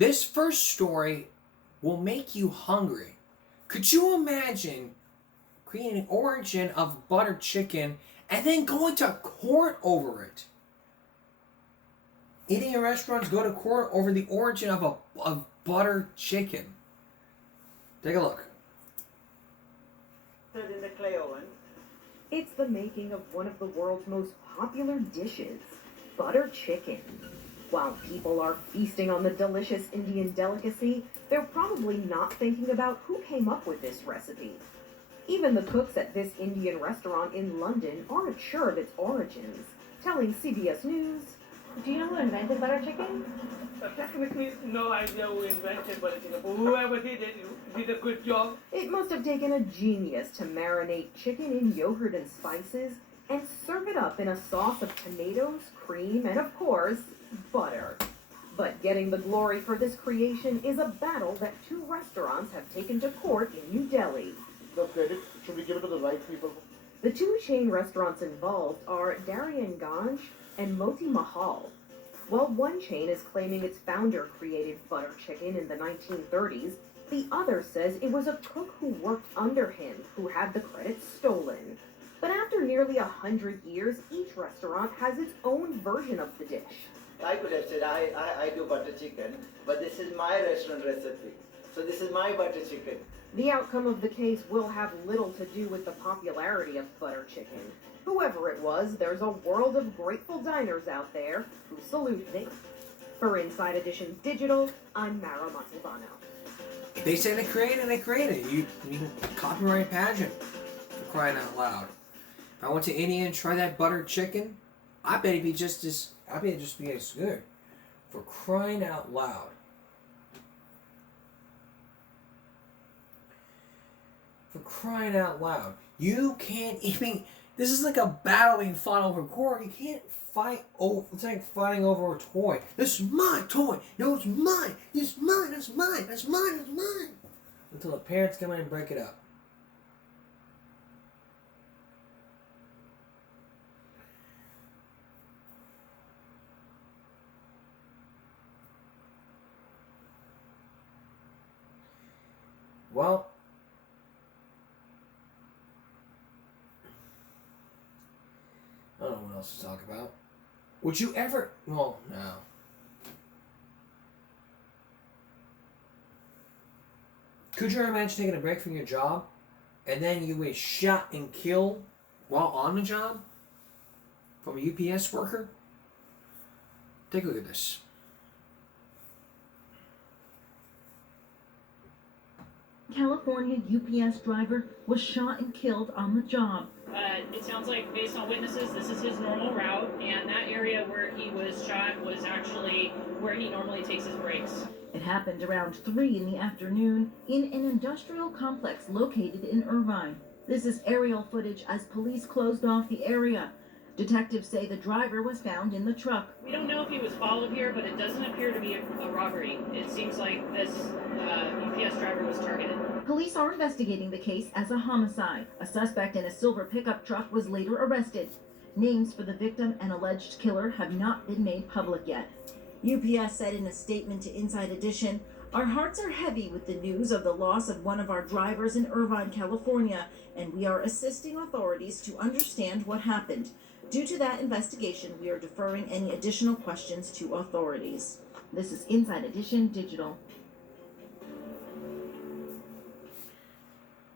This first story will make you hungry. Could you imagine creating an origin of butter chicken and then going to court over it? Indian restaurants go to court over the origin of butter chicken. Take a look. In the clay oven. It's the making of one of the world's most popular dishes, butter chicken. While people are feasting on the delicious Indian delicacy, they're probably not thinking about who came up with this recipe. Even the cooks at this Indian restaurant in London aren't sure of its origins, telling CBS News, "Do you know who invented butter chicken?" Technically, no idea who invented butter chicken, but whoever did it did a good job. It must have taken a genius to marinate chicken in yogurt and spices and serve it up in a sauce of tomatoes, cream, and of course, butter. But getting the glory for this creation is a battle that two restaurants have taken to court in New Delhi. The credit, should we give it to the right people? The two chain restaurants involved are Daryan Ganj and Moti Mahal. While one chain is claiming its founder created butter chicken in the 1930s, the other says it was a cook who worked under him who had the credit stolen. But after nearly 100 years, each restaurant has its own version of the dish. I could have said, I do butter chicken, but this is my restaurant recipe. So this is my butter chicken. The outcome of the case will have little to do with the popularity of butter chicken. Whoever it was, there's a world of grateful diners out there who salute it. For Inside Edition Digital, I'm Mara Montalbano. If they say they create it. You can copyright pageant, for crying out loud. If I went to India and tried that butter chicken, I bet it'd be just as good. For crying out loud. For crying out loud. You can't even... This is like a battle being fought over court. You can't fight over... It's like fighting over a toy. This is my toy. No, it's mine. This is mine. That's mine. That's mine. That's mine. Until the parents come in and break it up. Well... I don't know what else to talk about. Would you ever... Well, no. Could you imagine taking a break from your job and then you were shot and killed while on the job from a UPS worker? Take a look at this. California UPS driver was shot and killed on the job. It sounds like, based on witnesses, this is his normal route, and that area where he was shot was actually where he normally takes his breaks. It happened around 3 in the afternoon in an industrial complex located in Irvine. This is aerial footage as police closed off the area. Detectives say the driver was found in the truck. We don't know if he was followed here, but it doesn't appear to be a robbery. It seems like this UPS driver was targeted. Police are investigating the case as a homicide. A suspect in a silver pickup truck was later arrested. Names for the victim and alleged killer have not been made public yet. UPS said in a statement to Inside Edition, "Our hearts are heavy with the news of the loss of one of our drivers in Irvine, California, and we are assisting authorities to understand what happened. Due to that investigation, we are deferring any additional questions to authorities." This is Inside Edition Digital.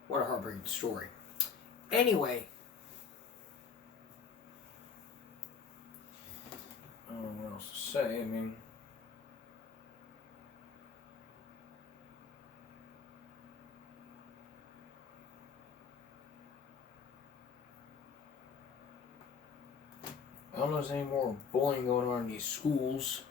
What a heartbreaking story. Anyway. I don't know what else to say. I mean... I don't know if there's any more bullying going on in these schools.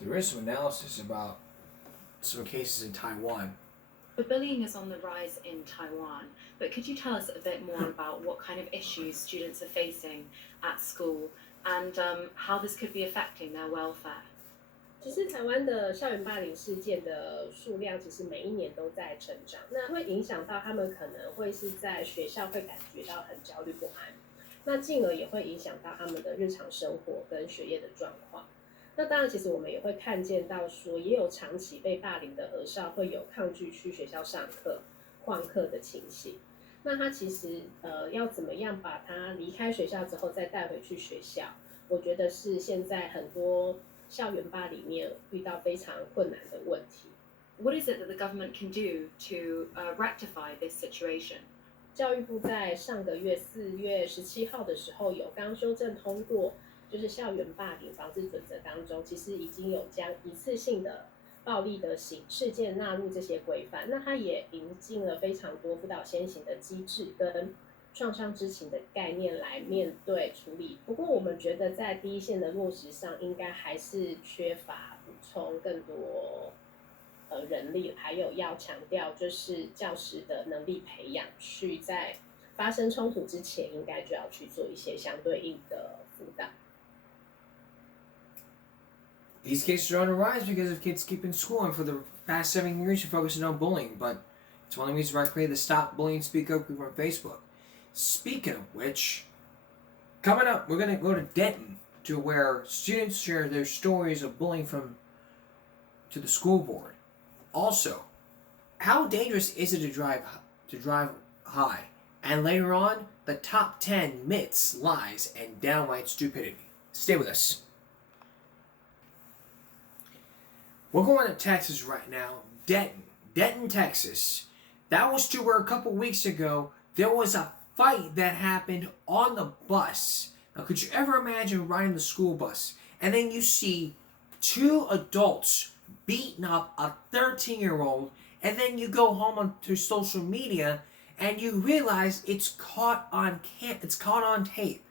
There is some analysis about some cases in Taiwan. But bullying is on the rise in Taiwan. But could you tell us a bit more about what kind of issues students are facing at school and how this could be affecting their welfare? 其实台湾的校园霸凌事件的数量，其实每一年都在成长，那会影响到他们可能会是在学校会感觉到很焦虑不安，那进而也会影响到他们的日常生活跟学业的状况。那当然，其实我们也会看见到说，也有长期被霸凌的儿少会有抗拒去学校上课、旷课的情形。那他其实要怎么样把他离开学校之后再带回去学校，我觉得是现在很多校园霸凌里面遇到非常困难的问题。What is it that the government can do to rectify this situation? 教育部在上个月4月17号的时候有刚修正通过，就是校园霸凌防治准则当中，其实已经有将一次性的暴力的事件纳入这些规范。那它也引进了非常多辅导先行的机制跟创伤知情的概念来面对处理。不过我们觉得在第一线的落实上，应该还是缺乏补充更多人力，还有要强调就是教师的能力培养，去在发生冲突之前，应该就要去做一些相对应的辅导。These cases are on the rise because of kids keeping school, and for the past 7 years, you're focusing on bullying. But it's one of the reasons why I created the Stop Bullying Speak Up group on Facebook. Speaking of which, coming up, we're going to go to Denton, to where students share their stories of bullying to the school board. Also, how dangerous is it to drive high? And later on, the top 10 myths, lies, and downright stupidity. Stay with us. We're going to Texas right now. Denton, Texas. That was to where a couple weeks ago there was a fight that happened on the bus. Now, could you ever imagine riding the school bus and then you see two adults beating up a 13-year-old, and then you go home onto social media and you realize it's caught on tape.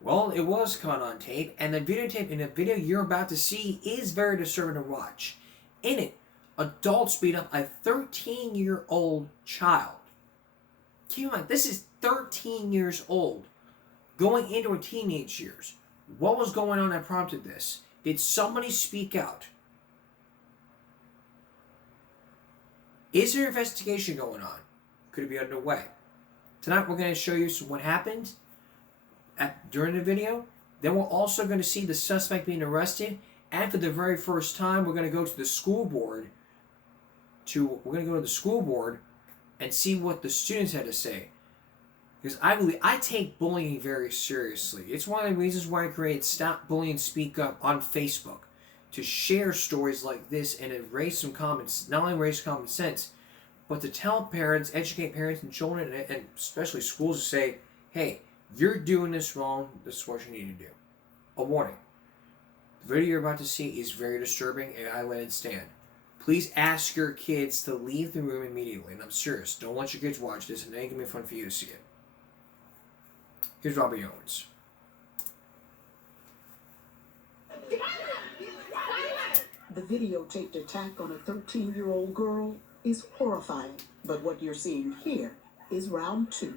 Well, it was caught on tape, and the video you're about to see is very disturbing to watch. In it, adults beat up a 13-year-old child. Keep in mind, this is 13 years old, going into her teenage years. What was going on that prompted this? Did somebody speak out? Is there an investigation going on? Could it be underway? Tonight we're going to show you what happened during the video. Then we're also going to see the suspect being arrested, and for the very first time, we're going to go to the school board. We're going to go to the school board and see what the students had to say, because I take bullying very seriously. It's one of the reasons why I created Stop Bullying Speak Up on Facebook, to share stories like this and not only raise common sense, but to tell parents, educate parents and children, and especially schools, to say, hey, you're doing this wrong, this is what you need to do. A warning. The video you're about to see is very disturbing, and I let it stand. Please ask your kids to leave the room immediately, and I'm serious. Don't let your kids watch this, and it ain't gonna be fun for you to see it. Here's Robbie Owens. The videotaped attack on a 13-year-old girl is horrifying, but what you're seeing here is round 2.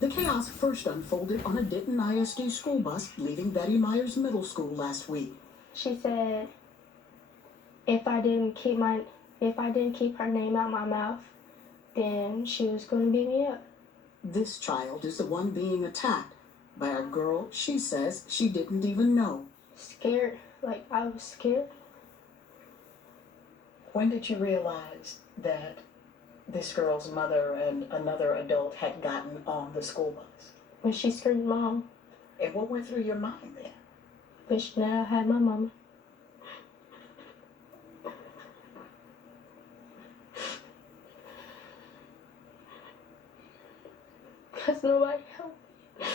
The chaos first unfolded on a Denton ISD school bus leaving Betty Myers Middle School last week. She said if I didn't keep her name out my mouth, then she was going to beat me up. This child is the one being attacked by a girl she says she didn't even know. Scared, like I was scared. When did you realize that this girl's mother and another adult had gotten on the school bus? When she screamed mom. And what went through your mind then? Wish now I had my mama. Because nobody helped me.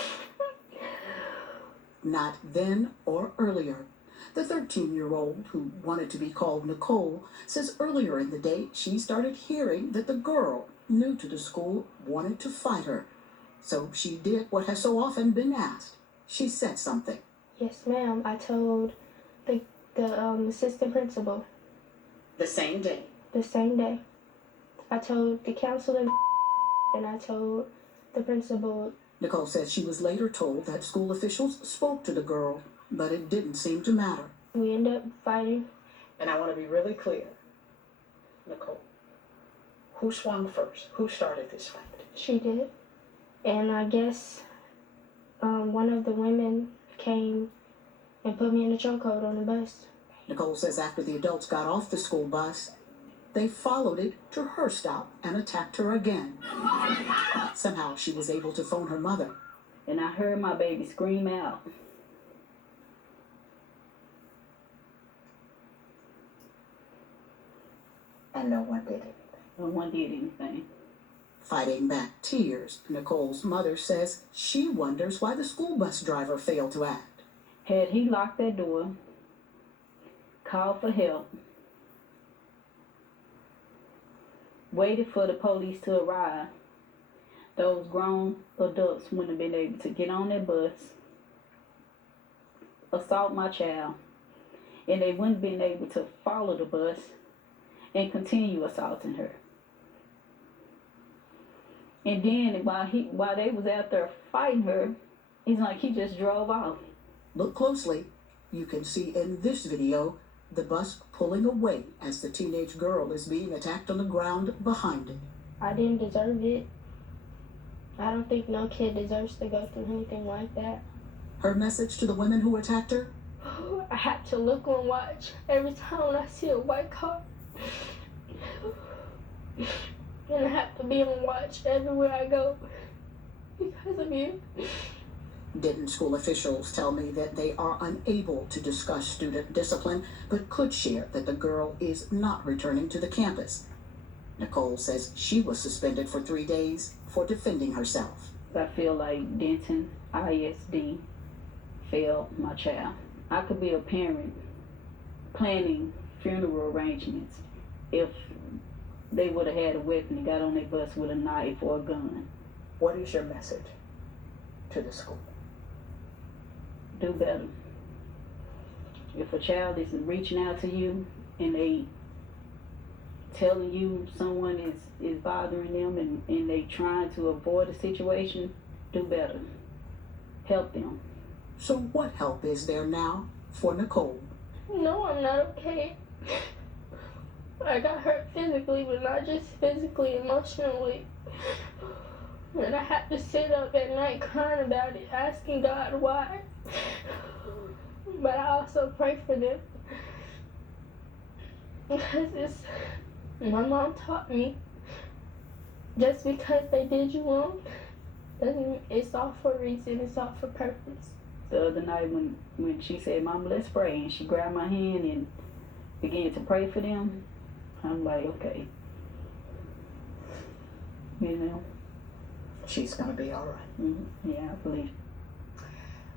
Not then or earlier. The 13-year-old, who wanted to be called Nicole, says earlier in the day she started hearing that the girl, new to the school, wanted to fight her. So she did what has so often been asked. She said something. Yes, ma'am. I told the assistant principal. The same day? The same day. I told the counselor and I told the principal. Nicole says she was later told that school officials spoke to the girl, but it didn't seem to matter. We ended up fighting. And I want to be really clear, Nicole. Who swung first? Who started this fight? She did. And I guess one of the women came and put me in a chokehold on the bus. Nicole says after the adults got off the school bus, they followed it to her stop and attacked her again. Somehow she was able to phone her mother. And I heard my baby scream out. And no one did anything. No one did anything. Fighting back tears, Nicole's mother says she wonders why the school bus driver failed to act. Had he locked that door, called for help, waited for the police to arrive, those grown adults wouldn't have been able to get on that bus, assault my child, and they wouldn't have been able to follow the bus and continue assaulting her. And then while they was out there fighting her, it's like he just drove off. Look closely. You can see in this video the bus pulling away as the teenage girl is being attacked on the ground behind it. I didn't deserve it. I don't think no kid deserves to go through anything like that. Her message to the women who attacked her? I have to look and watch every time I see a white car. And I have to be on watch everywhere I go because of you. Denton school officials tell me that they are unable to discuss student discipline, but could share that the girl is not returning to the campus. Nicole says she was suspended for 3 days for defending herself. I feel like Denton ISD failed my child. I could be a parent planning funeral arrangements if they would have had a weapon and got on their bus with a knife or a gun. What is your message to the school? Do better. If a child is reaching out to you and they telling you someone is bothering them and they trying to avoid a situation, do better. Help them. So what help is there now for Nicole? No, I'm not okay. I got hurt physically, but not just physically, emotionally. And I had to sit up at night crying about it, asking God why. But I also pray for them. Because my mom taught me, just because they did you wrong, it's all for a reason, it's all for purpose. The other night when she said, "Mama, let's pray," and she grabbed my hand and began to pray for them, I'm like, okay. You know? She's going to be all right. Mm-hmm. Yeah, I believe.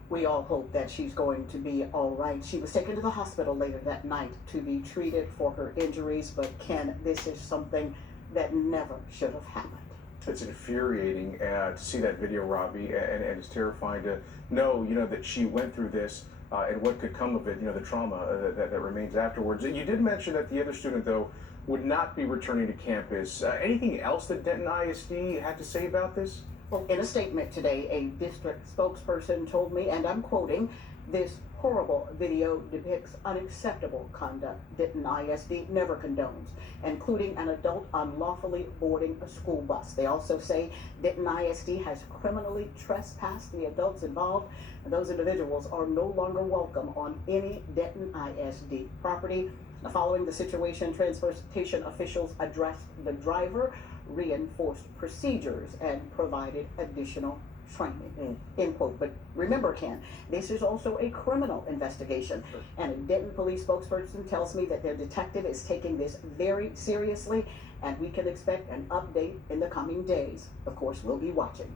We all hope that she's going to be all right. She was taken to the hospital later that night to be treated for her injuries, but Ken, this is something that never should have happened. It's infuriating to see that video, Robbie, and it's terrifying to know, that she went through this and what could come of it, the trauma that remains afterwards. You did mention that the other student, though, would not be returning to campus. Anything else that Denton ISD had to say about this? Well, in a statement today, a district spokesperson told me, and I'm quoting, "This horrible video depicts unacceptable conduct Denton ISD never condones, including an adult unlawfully boarding a school bus." They also say Denton ISD has criminally trespassed the adults involved, and those individuals are no longer welcome on any Denton ISD property. Now, following the situation, transportation officials addressed the driver, reinforced procedures, and provided additional training, end quote. But remember, Ken, this is also a criminal investigation. And a Denton police spokesperson tells me that their detective is taking this very seriously, and we can expect an update in the coming days. Of course, we'll be watching.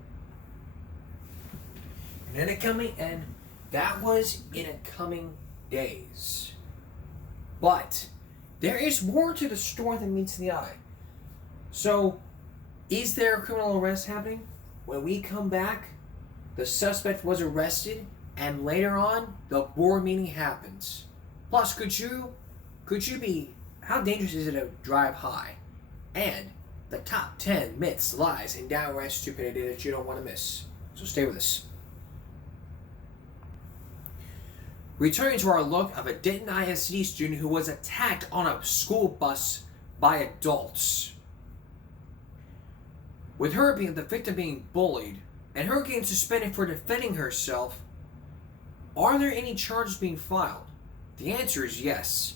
And that was in a coming days. But there is more to the story than meets the eye. So, is there a criminal arrest happening? When we come back, the suspect was arrested, and later on, the board meeting happens. Plus, could you be, how dangerous is it to drive high? And the top 10 myths, lies, and downright stupidity that you don't want to miss. So stay with us. Returning to our look of a Denton ISD student who was attacked on a school bus by adults. With her being the victim being bullied, and her getting suspended for defending herself, are there any charges being filed? The answer is yes.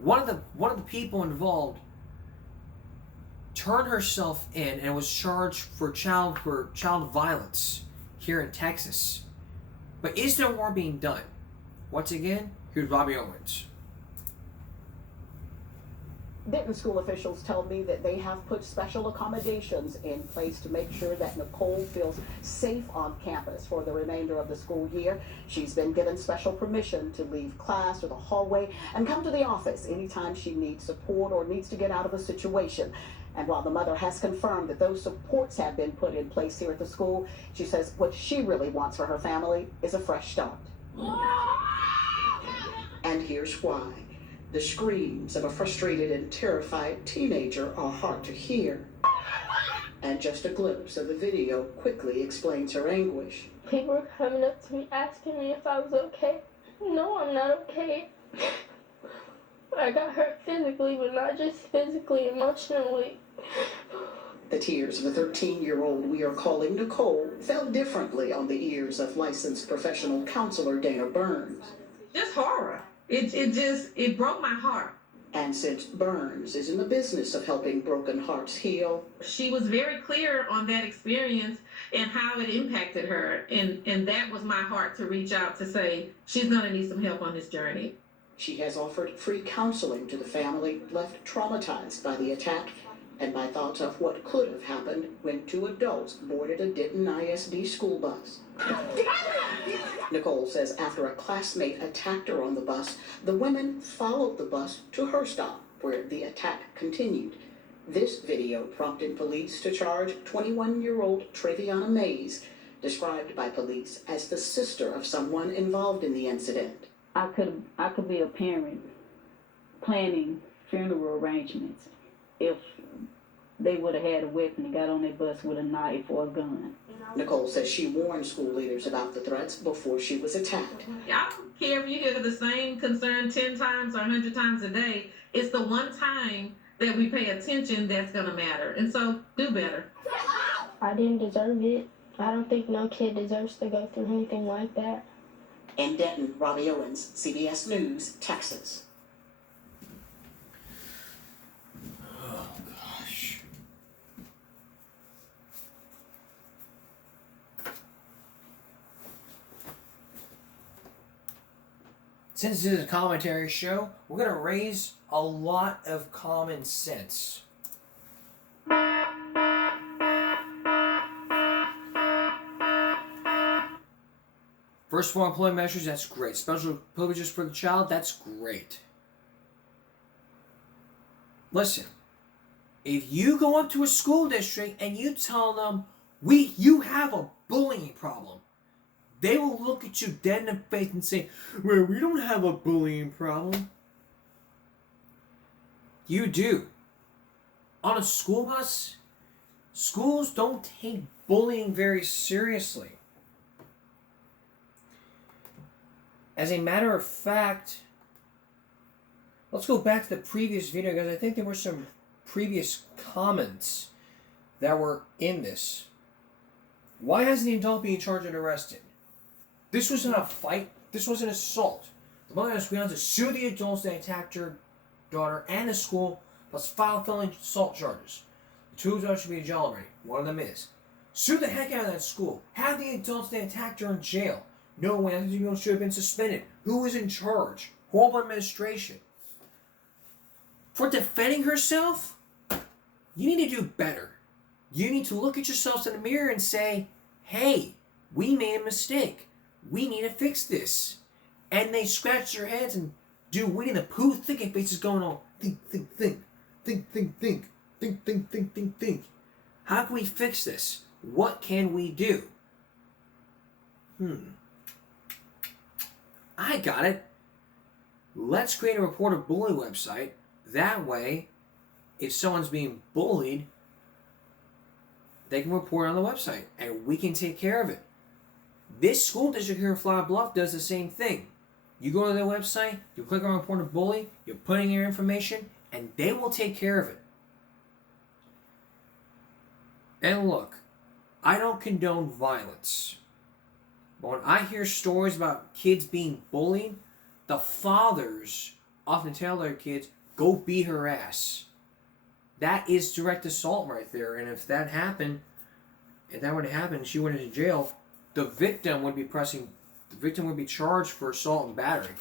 One of the people involved turned herself in and was charged for child violence here in Texas. But is there more being done? Once again, here's Robbie Owens. Denton school officials tell me that they have put special accommodations in place to make sure that Nicole feels safe on campus for the remainder of the school year. She's been given special permission to leave class or the hallway and come to the office anytime she needs support or needs to get out of a situation. And while the mother has confirmed that those supports have been put in place here at the school, she says what she really wants for her family is a fresh start. And here's why. The screams of a frustrated and terrified teenager are hard to hear. And just a glimpse of the video quickly explains her anguish. People were coming up to me asking me if I was okay. No, I'm not okay. I got hurt physically, but not just physically, emotionally. The tears of the 13-year-old we are calling Nicole fell differently on the ears of licensed professional counselor Dana Burns. Just horror. It broke my heart. And since Burns is in the business of helping broken hearts heal, She was very clear on that experience and how it impacted her. And that was my heart to reach out to say, she's going to need some help on this journey. she has offered free counseling to the family left traumatized by the attack and by thoughts of what could have happened when two adults boarded a Denton ISD school bus. Nicole says after a classmate attacked her on the bus, the women followed the bus to her stop, where the attack continued. This video prompted police to charge 21-year-old Traviana Mays, described by police as the sister of someone involved in the incident. I could be a parent planning funeral arrangements if they would have had a weapon and got on their bus with a knife or a gun. Nicole says she warned school leaders about the threats before she was attacked. I don't care if you hear the same concern 10 times or 100 times a day. It's the one time that we pay attention that's going to matter. And so do better. I didn't deserve it. I don't think no kid deserves to go through anything like that. In Denton, Robbie Owens, CBS News, Texas. Oh, gosh. Since this is a commentary show, we're going to raise a lot of common sense. First for employment measures, that's great. Special privileges for the child, that's great. Listen, if you go up to a school district and you tell them, you have a bullying problem, they will look at you dead in the face and say, well, we don't have a bullying problem. You do. On a school bus, schools don't take bullying very seriously. As a matter of fact, let's go back to the previous video because I think there were some previous comments that were in this. Why hasn't the adult being charged and arrested? This wasn't a fight. This was an assault. The mother has grounds to sue the adults that attacked her daughter and the school, plus file felony assault charges. The two adults should be in jail already. One of them is. Sue the heck out of that school. Have the adults that attacked her in jail. No way, those people should have been suspended. Who was in charge? Horrible administration. For defending herself, you need to do better. You need to look at yourselves in the mirror and say, hey, we made a mistake. We need to fix this. And they scratch their heads and do Winnie the Pooh thinking faces going on. Think, think, think. Think, think, think. Think, think, think, think, think. How can we fix this? What can we do? I got it. Let's create a report of bully website. That way, if someone's being bullied, they can report on the website and we can take care of it. This school district here in Flower Bluff does the same thing. You go to their website, you click on report a bully, you're putting your information, and they will take care of it. And look, I don't condone violence. But when I hear stories about kids being bullied, the fathers often tell their kids, go beat her ass. That is direct assault right there. And if that happened, if that would happen, she went into jail, the victim would be charged for assault and battery.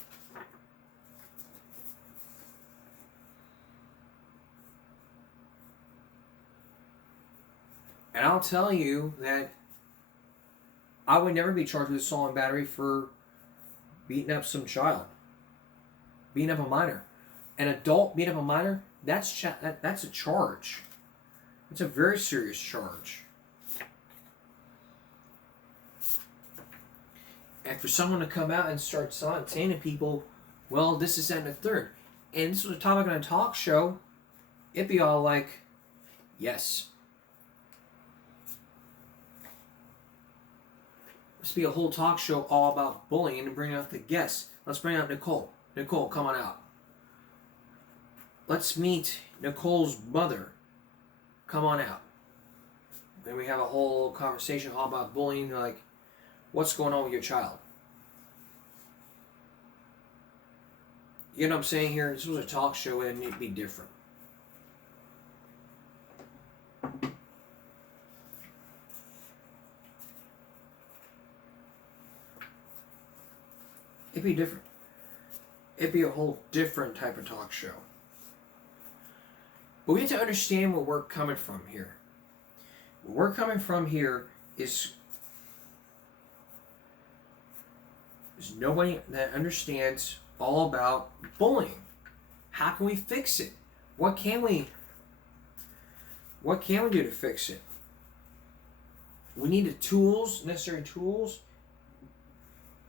And I'll tell you that I would never be charged with assault and battery for beating up some child. Beating up a minor. An adult beating up a minor, that's a charge. It's a very serious charge. And for someone to come out and start saying to people, well, this is that and the third, and this was a topic on a talk show, it'd be all like, yes. This would be a whole talk show all about bullying and bring out the guests. Let's bring out Nicole. Nicole, come on out. Let's meet Nicole's mother. Come on out. And we have a whole conversation all about bullying, like, what's going on with your child? You know what I'm saying here? This was a talk show and it'd be different. It'd be different. It'd be a whole different type of talk show. But we have to understand where we're coming from here. Where we're coming from here is there's nobody that understands all about bullying. How can we fix it? What can we do to fix it? We need the tools, necessary tools,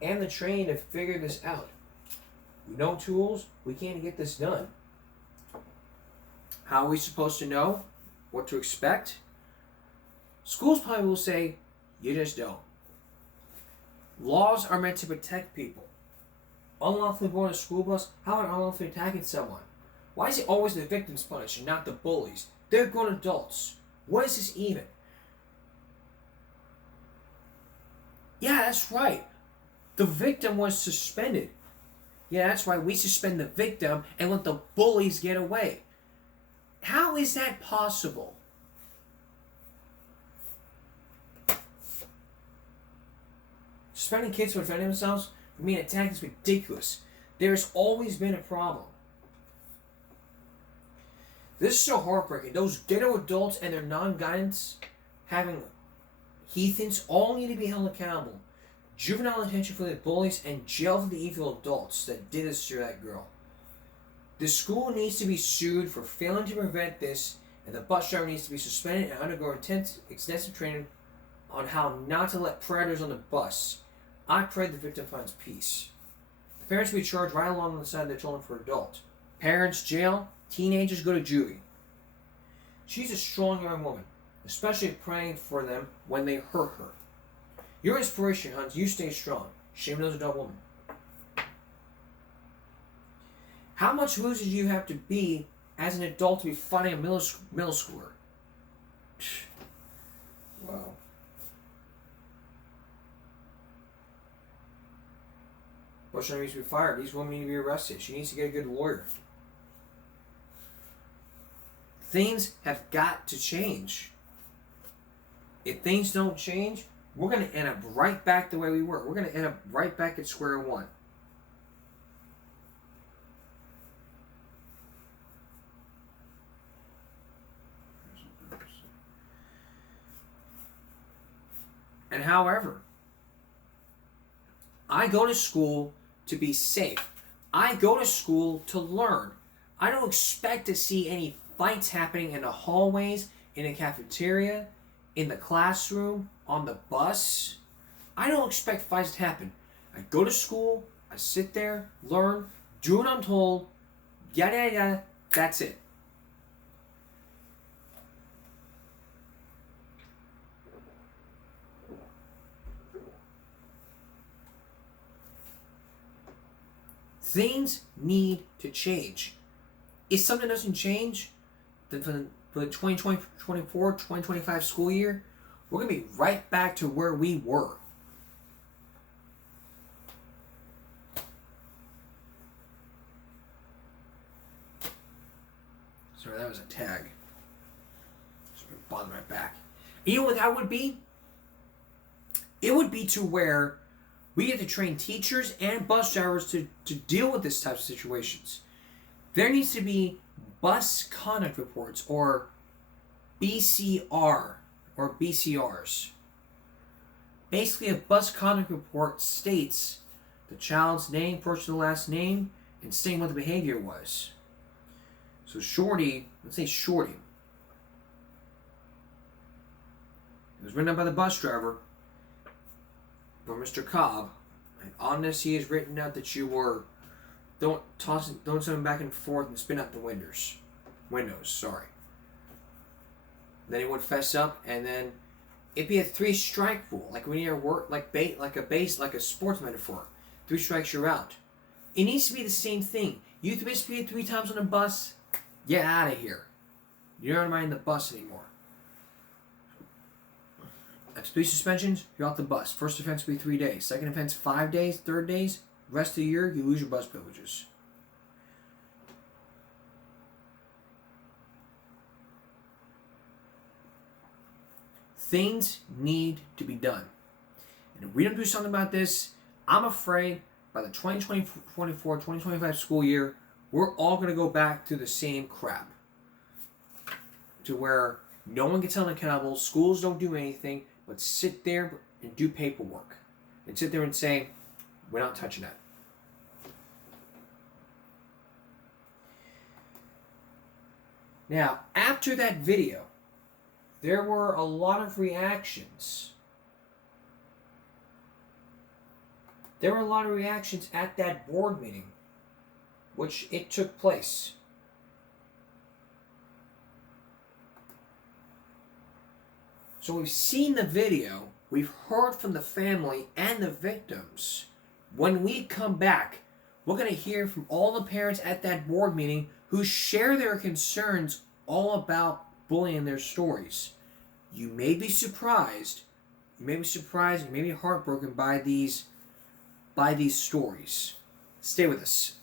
and the training to figure this out. With no tools, we can't get this done. How are we supposed to know what to expect? Schools probably will say, you just don't. Laws are meant to protect people. Unlawfully boarding a school bus, how about unlawfully attacking someone? Why is it always the victims punished and not the bullies? They're grown adults. What is this even? Yeah, that's right. The victim was suspended. Yeah, that's right. We suspend the victim and let the bullies get away. How is that possible? Suspending kids for defending themselves from being attacked is ridiculous. There's always been a problem. This is so heartbreaking. Those ghetto adults and their non-guidance having heathens all need to be held accountable. Juvenile detention for the bullies and jail for the evil adults that did this to that girl. The school needs to be sued for failing to prevent this, and the bus driver needs to be suspended and undergo extensive training on how not to let predators on the bus. I pray the victim finds peace. The parents will be charged right along the side of their children for adult. Parents, jail. Teenagers go to juvie. She's a strong young woman, especially praying for them when they hurt her. Your inspiration, Hans. You stay strong. Shame those adult women. How much loser do you have to be as an adult to be fighting a middle schooler? Wow. Bush needs to be fired. These women need to be arrested. She needs to get a good lawyer. Things have got to change. If things don't change, we're going to end up right back the way we were. We're going to end up right back at square one. And however, I go to school to be safe. I go to school to learn. I don't expect to see any fights happening in the hallways, in the cafeteria, in the classroom, on the bus. I don't expect fights to happen. I go to school, I sit there, learn, do what I'm told, yada yada yada, that's it. Things need to change. If something doesn't change, then for the 2024, 2025 school year, we're going to be right back to where we were. Sorry, that was a tag. Just bother my back. You know what that would be? It would be to where we get to train teachers and bus drivers to deal with this type of situations. There needs to be bus conduct reports, or BCR, or BCRs. Basically, a bus conduct report states the child's name, first and last name, and saying what the behavior was. So Shorty, let's say Shorty, it was written up by the bus driver for Mr. Cobb, and on this he has written out that you were throwing something back and forth and spin out the windows. Then he would fess up, and then it'd be a 3-strike rule, like when you're work, like a sports metaphor. 3 strikes, you're out. It needs to be the same thing. You misbehaved 3 times on a bus, get out of here. You're not riding the bus anymore. That's 3 suspensions, you're off the bus. First offense will be 3 days. Second offense, 5 days. Third days, rest of the year, you lose your bus privileges. Things need to be done. And if we don't do something about this, I'm afraid by the 2024, 2025 school year, we're all going to go back to the same crap. To where no one gets held accountable, schools don't do anything, but sit there and do paperwork. And sit there and say, we're not touching that. Now, after that video, there were a lot of reactions. There were a lot of reactions at that board meeting, which it took place. So we've seen the video, we've heard from the family and the victims. When we come back, we're going to hear from all the parents at that board meeting who share their concerns all about bullying in their stories. You may be surprised, you may be heartbroken by these stories. Stay with us.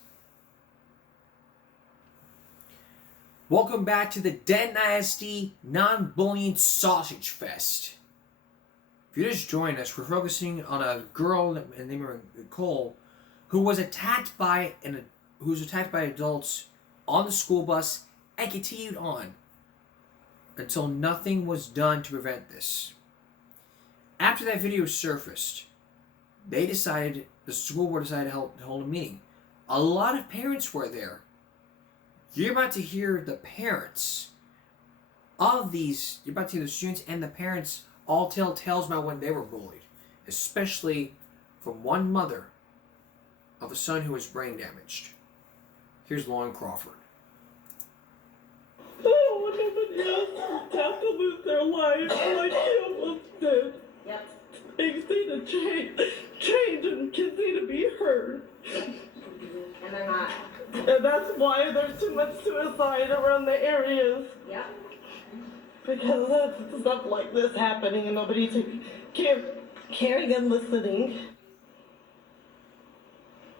Welcome back to the Denton ISD Non-Bullying Sausage Fest. If you just joined us, we're focusing on a girl named Nicole who was attacked by adults on the school bus and continued on until nothing was done to prevent this. After that video surfaced, the school board decided to hold a meeting. A lot of parents were there. You're about to hear the parents you're about to hear the students and the parents all tell tales about when they were bullied, especially from one mother of a son who was brain damaged. Here's Lauren Crawford. I don't want nobody else to have to lose their life like he almost did. Yep. Things need to change and kids need to be heard. And they're not. And that's why there's too much suicide around the areas. Yep. Because of stuff like this happening and nobody's caring and listening.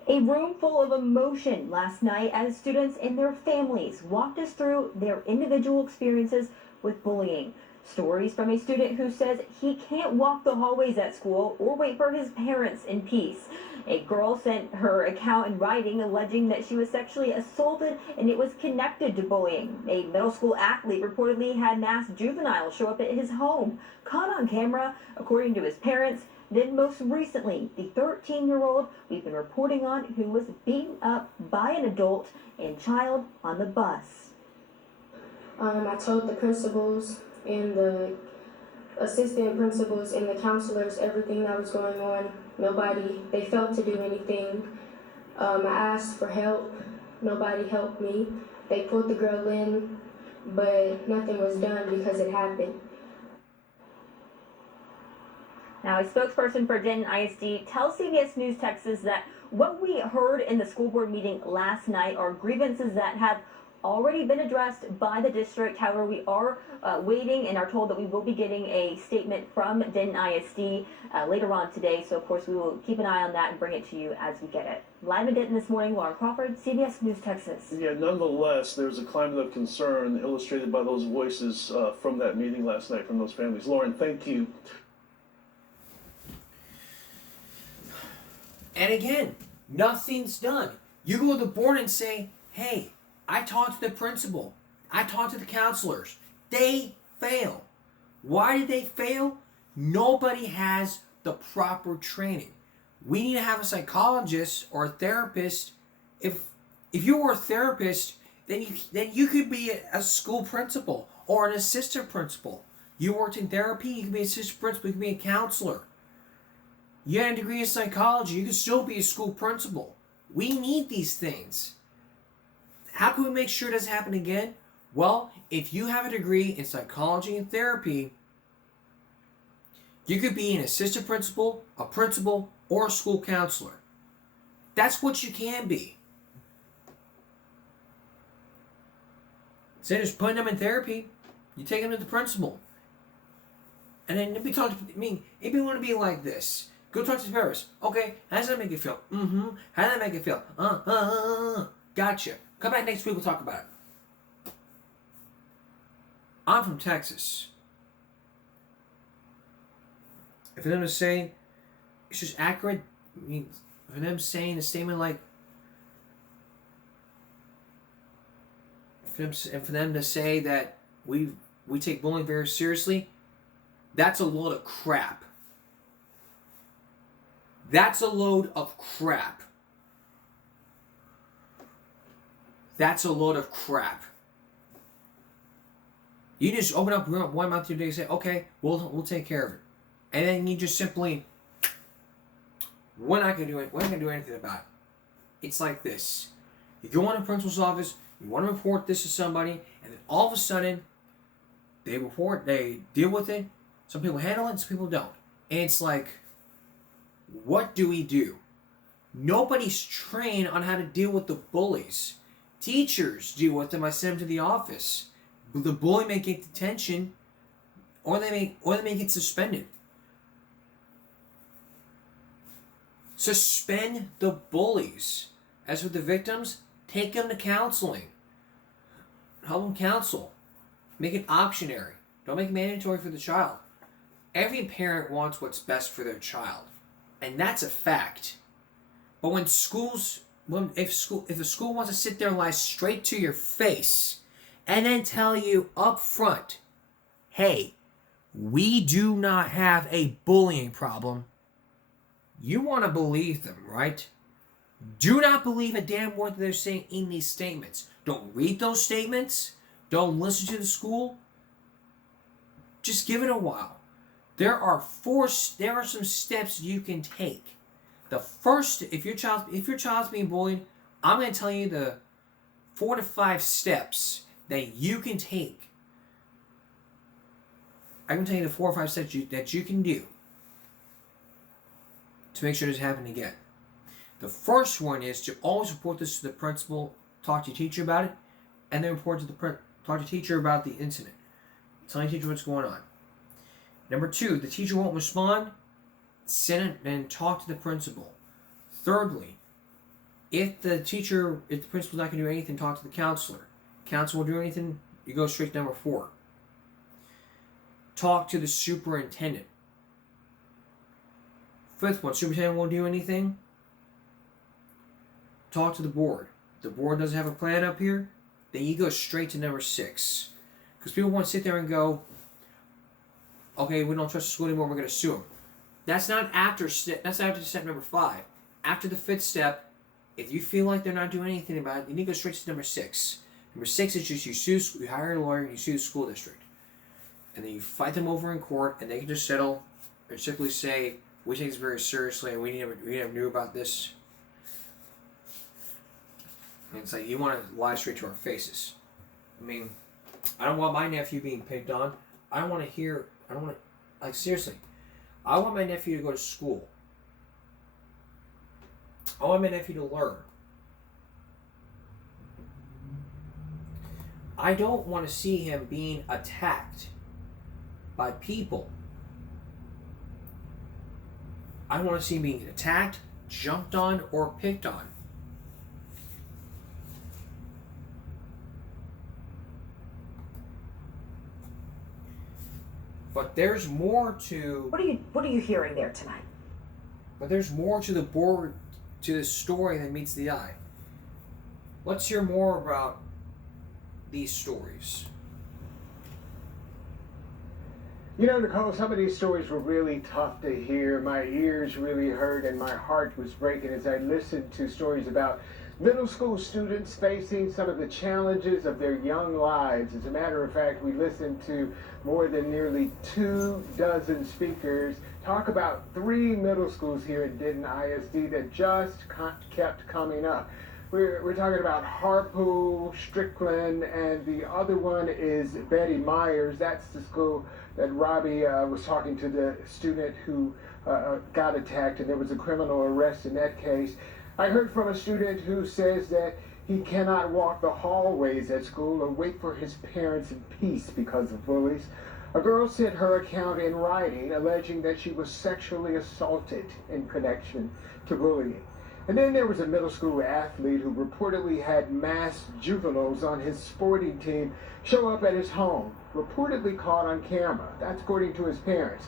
A room full of emotion last night as students and their families walked us through their individual experiences with bullying. Stories from a student who says he can't walk the hallways at school or wait for his parents in peace. A girl sent her account in writing alleging that she was sexually assaulted and it was connected to bullying. A middle school athlete reportedly had masked juveniles show up at his home, caught on camera, according to his parents. Then most recently, the 13-year-old we've been reporting on who was beaten up by an adult and child on the bus. I told the principals and the assistant principals and the counselors everything that was going on. They failed to do anything. I asked for help. Nobody helped me. They pulled the girl in, but nothing was done because it happened. Now, a spokesperson for Denton ISD tells CBS News Texas that What we heard in the school board meeting last night are grievances that have already been addressed by the district. However, we are waiting and are told that we will be getting a statement from Denton ISD later on today. So, of course, we will keep an eye on that and bring it to you as we get it. Live in Denton this morning, Laura Crawford, CBS News, Texas. Yeah, nonetheless, there's a climate of concern illustrated by those voices from that meeting last night from those families. Lauren, thank you. And again, nothing's done. You go to the board and say, hey, I talked to the principal. I talked to the counselors. They fail. Why did they fail? Nobody has the proper training. We need to have a psychologist or a therapist. If you were a therapist, then you could be a school principal or an assistant principal. You worked in therapy, you could be an assistant principal, you could be a counselor. You had a degree in psychology, you could still be a school principal. We need these things. How can we make sure it doesn't happen again? Well, if you have a degree in psychology and therapy, you could be an assistant principal, a principal, or a school counselor. That's what you can be. Instead of just putting them in therapy, you take them to the principal. And then if you want to be like this, go talk to the parents. Okay, how does that make you feel? How does that make you feel? Gotcha. Come back next week, we'll talk about it. I'm from Texas. If for them to say it's just accurate, I mean, for them saying a statement like, for them to say that we take bullying very seriously, that's a load of crap. That's a load of crap. That's a load of crap. You just open up one mouth your day and say, okay, we'll take care of it. And then you just simply, we're not going to do anything about it. It's like this. You go in a principal's office, you want to report this to somebody, and then all of a sudden, they deal with it. Some people handle it, some people don't. And it's like, what do we do? Nobody's trained on how to deal with the bullies. Teachers deal with them. I send them to the office. The bully may get detention, or they may get suspended. Suspend the bullies. As for the victims, take them to counseling. Help them counsel. Make it optionary. Don't make it mandatory for the child. Every parent wants what's best for their child, and that's a fact. But when if a school wants to sit there and lie straight to your face, and then tell you up front, hey, we do not have a bullying problem, you want to believe them, right? Do not believe a damn word that they're saying in these statements. Don't read those statements. Don't listen to the school. Just give it a while. There are some steps you can take. The first, if your child's being bullied, I'm going to tell you the 4 to 5 steps that you can take. I can tell you the 4 or 5 steps that you can do to make sure this happens again. The first one is to always report this to the principal, talk to your teacher about it, and then talk to your teacher about the incident. Tell your teacher what's going on. Number 2, the teacher won't respond, send it and talk to the principal. Thirdly, if the principal's not going to do anything, talk to the counselor. Counselor won't do anything, you go straight to number 4. Talk to the superintendent. 5th one, superintendent won't do anything, talk to the board. The board doesn't have a plan up here, then you go straight to number 6. Because people want to sit there and go, okay, we don't trust the school anymore, we're going to sue them. That's not after step number 5. After the 5th step, if you feel like they're not doing anything about it, you need to go straight to number 6. Number 6 is just you hire a lawyer and you sue the school district. And then you fight them over in court, and they can just settle or simply say, we take this very seriously and we never knew about this. And it's like, you want to lie straight to our faces. I mean, I don't want my nephew being picked on. Seriously. I want my nephew to go to school. I want my nephew to learn. I don't want to see him being attacked by people. I want to see him being attacked, jumped on, or picked on. But there's more to. What are you hearing there tonight? But there's more to the story than meets the eye. Let's hear more about these stories. You know, Nicole, some of these stories were really tough to hear. My ears really hurt and my heart was breaking as I listened to stories about middle school students facing some of the challenges of their young lives. As a matter of fact, we listened to more than nearly 24 speakers talk about 3 middle schools here at Denton ISD that just kept coming up. We're talking about Harpool, Strickland, and the other one is Betty Myers. That's the school that Robbie was talking to the student who got attacked, and there was a criminal arrest in that case. I heard from a student who says that he cannot walk the hallways at school or wait for his parents in peace because of bullies. A girl sent her account in writing, alleging that she was sexually assaulted in connection to bullying. And then there was a middle school athlete who reportedly had masked juveniles on his sporting team show up at his home, reportedly caught on camera. That's according to his parents.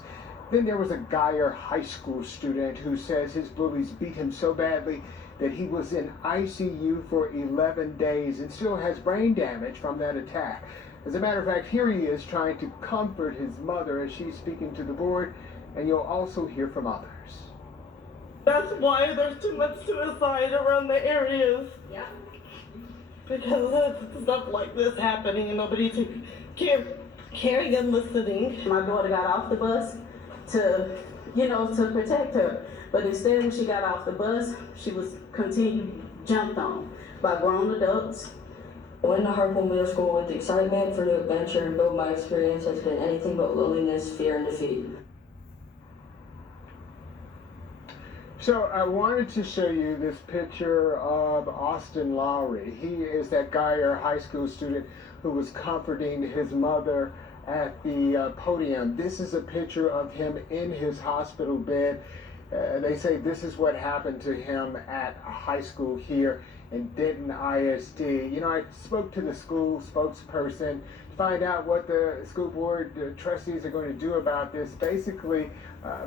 Then there was a Geyer High School student who says his bullies beat him so badly that he was in ICU for 11 days and still has brain damage from that attack. As a matter of fact, here he is trying to comfort his mother as she's speaking to the board, and you'll also hear from others. That's why there's too much suicide around the areas. Yeah. Because of stuff like this happening and nobody's caring and listening. My daughter got off the bus to protect her. But instead, when she got off the bus, she was jumped on by grown adults. I went to Harpool Middle School with excitement for new adventure, and both my experience has been anything but loneliness, fear, and defeat. So I wanted to show you this picture of Austin Lowry. He is that Geyer High School student who was comforting his mother at the podium. This is a picture of him in his hospital bed. They say this is what happened to him at a high school here in Denton ISD. You know, I spoke to the school spokesperson to find out what the school board trustees are going to do about this. Basically,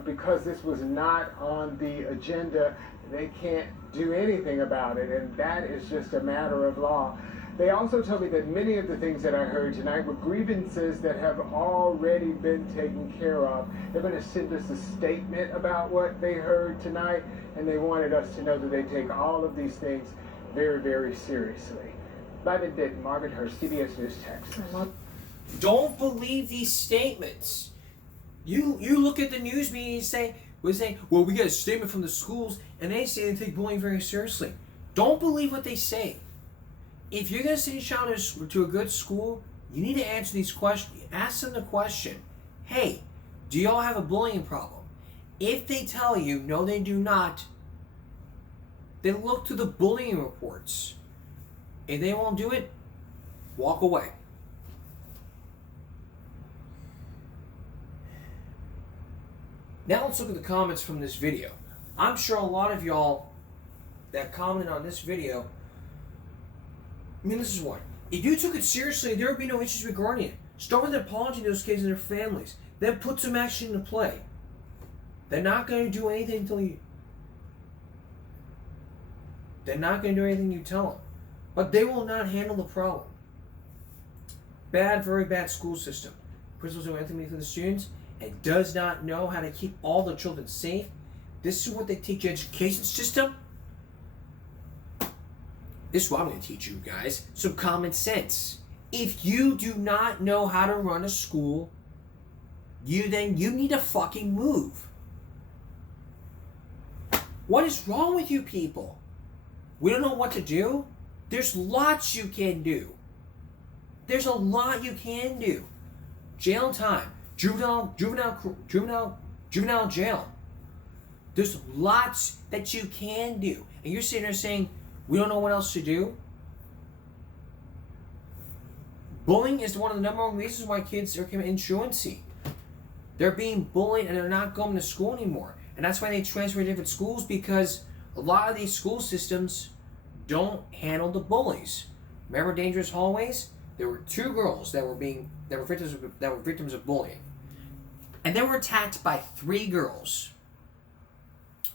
because this was not on the agenda, they can't do anything about it, and that is just a matter of law. They also told me that many of the things that I heard tonight were grievances that have already been taken care of. They're going to send us a statement about what they heard tonight, and they wanted us to know that they take all of these things very, very seriously. Live in Denton, Marvin Hurst, CBS News, Texas. Don't believe these statements. You look at the news media and say, well, we got a statement from the schools, and they say they take bullying very seriously. Don't believe what they say. If you're going to send your child to a good school, you need to answer these questions. Ask them the question, hey, do y'all have a bullying problem? If they tell you, no, they do not, then look to the bullying reports. If they won't do it, walk away. Now let's look at the comments from this video. I'm sure a lot of y'all that commented on this video, I mean, this is one. If you took it seriously, there would be no issues regarding it. Start with an apology to those kids and their families. Then put some action into play. They're not going to do anything until you... They're not going to do anything you tell them. But they will not handle the problem. Bad, very bad school system. Principals do anything for the students and does not know how to keep all the children safe. This is what they teach the education system. This is what I'm going to teach you guys. Some common sense. If you do not know how to run a school, you need to fucking move. What is wrong with you people? We don't know what to do? There's lots you can do. There's a lot you can do. Jail time. Juvenile jail. There's lots that you can do. and you're sitting there saying, we don't know what else to do? Bullying is one of the number one reasons why kids are committing truancy. They're being bullied and they're not going to school anymore. And that's why they transfer to different schools, because a lot of these school systems don't handle the bullies. Remember Dangerous Hallways? There were 2 girls that were victims of bullying. And they were attacked by 3 girls.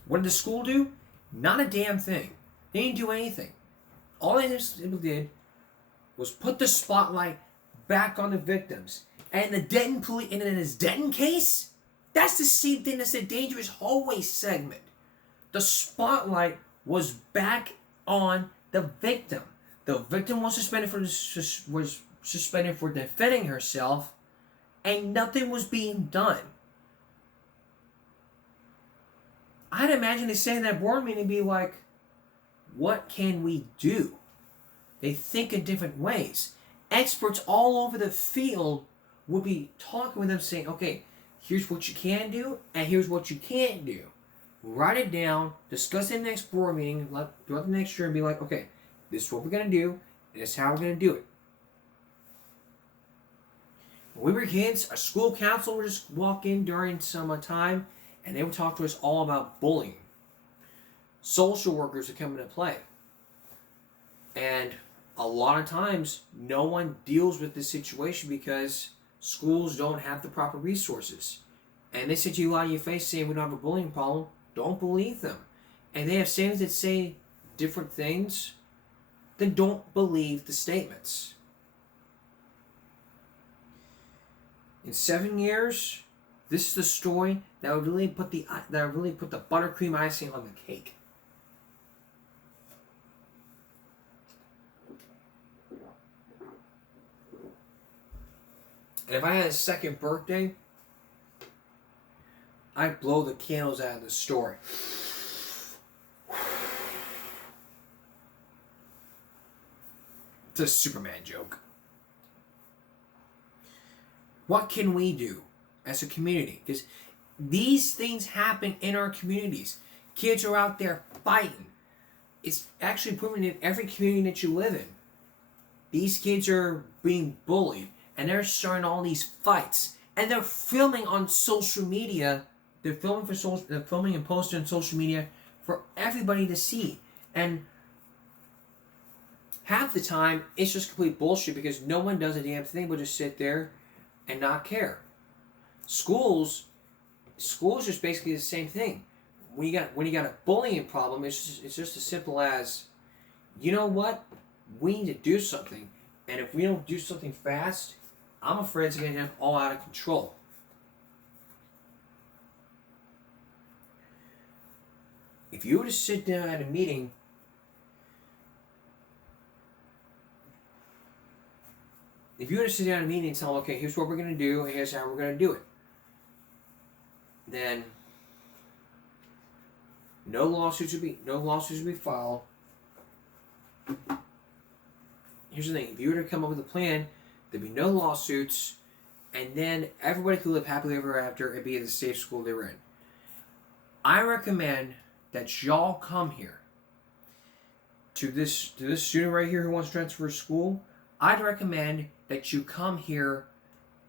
What did the school do? Not a damn thing. They didn't do anything. All they did was put the spotlight back on the victims. And the Denton police, and in his Denton case, that's the same thing as the Dangerous Hallway segment. The spotlight was back on the victim. The victim was suspended for defending herself, and nothing was being done. I'd imagine they say in that board meeting, be like, what can we do? They think in different ways. Experts all over the field would be talking with them, saying, okay, here's what you can do, and here's what you can't do. Write it down, discuss it in the next board meeting, throughout the next year, and be like, okay, this is what we're going to do, and this is how we're going to do it. When we were kids, a school counselor would just walk in during some time, and they would talk to us all about bullying. Social workers would come into play. And a lot of times, no one deals with this situation because schools don't have the proper resources. And they said to you out of your face saying we don't have a bullying problem. Don't believe them. And they have statements that say different things. Then don't believe the statements. In 7 years, this is the story that would really put the buttercream icing on the cake. And if I had a second birthday, I'd blow the candles out of the story. It's a Superman joke. What can we do as a community? Because these things happen in our communities. Kids are out there fighting. It's actually proven in every community that you live in. These kids are being bullied, and they're starting all these fights, and they're filming on social media. They're filming and posting on social media for everybody to see. And half the time, it's just complete bullshit because no one does a damn thing but just sit there and not care. Schools just basically the same thing. When you got a bullying problem, it's just as simple as, you know what? We need to do something, and if we don't do something fast, I'm afraid it's going to get all out of control. If you were to sit down at a meeting and tell them, okay, here's what we're going to do, and here's how we're going to do it, then no lawsuits would be filed. Here's the thing: if you were to come up with a plan, there'd be no lawsuits, and then everybody could live happily ever after and be in the safe school they were in. I recommend that y'all come here to this student right here who wants to transfer to school. I'd recommend that you come here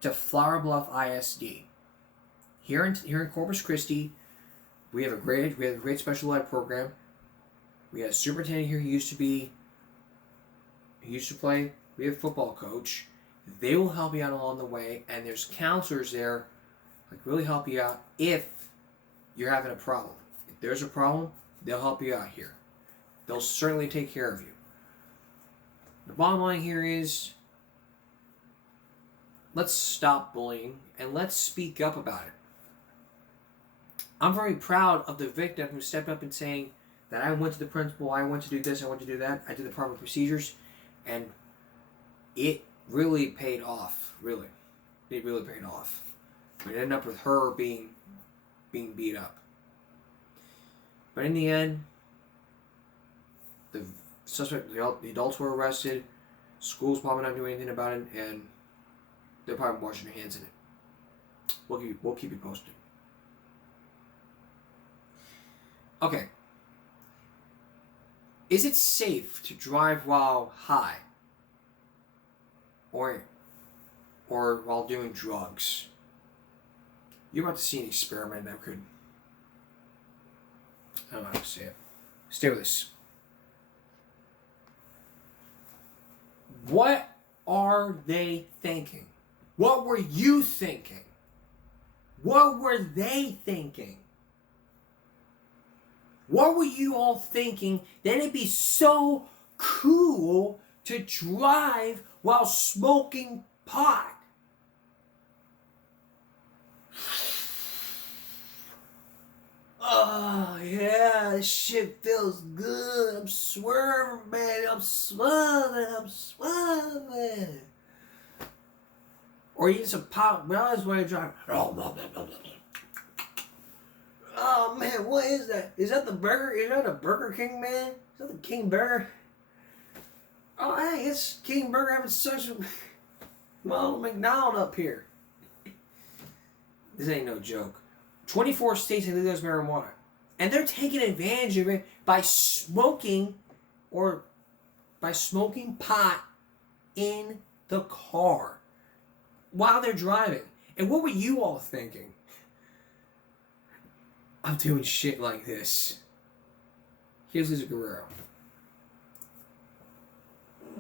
to Flower Bluff ISD. Here in Corpus Christi, we have a great special ed program. We have a superintendent here who used to play. We have a football coach. They will help you out along the way, and there's counselors there that really help you out if you're having a problem. If there's a problem, they'll help you out here. They'll certainly take care of you. The bottom line here is, let's stop bullying and let's speak up about it. I'm very proud of the victim who stepped up and saying that I went to the principal, I went to do this, I went to do that, I did the proper procedures, and it really paid off, really. It really paid off. It ended up with her being beat up. But in the end, the suspect, the adults were arrested, school's probably not doing anything about it, and they're probably washing their hands in it. We'll keep you posted. Okay. Is it safe to drive while high? Or while doing drugs? You're about to see an experiment that could... I don't know how to say it. Stay with us. What are they thinking? What were you thinking? What were they thinking? What were you all thinking that it'd be so cool to drive while smoking pot? Oh, yeah, this shit feels good. I'm swerving, man. I'm swerving. Or eating some pot while I drive. Oh, man, what is that? Is that the burger? Is that a Burger King, man? Is that the King Burger? Oh, hey, it's King Burger having such a... Well, McDonald up here. This ain't no joke. 24 states have legalized marijuana. And they're taking advantage of it by smoking pot in the car while they're driving. And what were you all thinking? I'm doing shit like this. Here's Lisa Guerrero.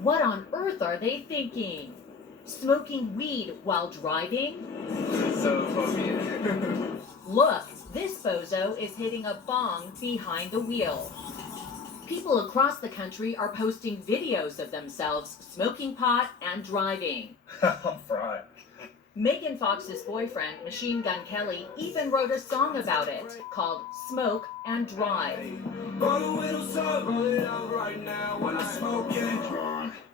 What on earth are they thinking? Smoking weed while driving? So funny. Look, this bozo is hitting a bong behind the wheel. People across the country are posting videos of themselves smoking pot and driving. I'm fried. Megan Fox's boyfriend, Machine Gun Kelly, even wrote a song about it called Smoke and Drive.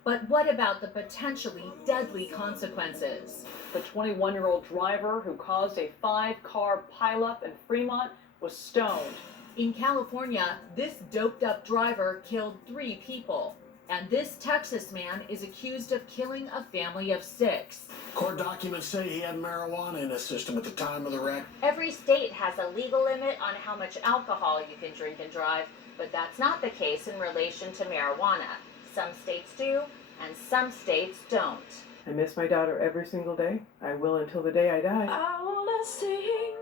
But what about the potentially deadly consequences? The 21-year-old driver who caused a 5-car pileup in Fremont was stoned. In California, this doped-up driver killed 3 people. And this Texas man is accused of killing a family of 6. Court documents say he had marijuana in his system at the time of the wreck. Every state has a legal limit on how much alcohol you can drink and drive, but that's not the case in relation to marijuana. Some states do, and some states don't. I miss my daughter every single day. I will until the day I die. I wanna sing,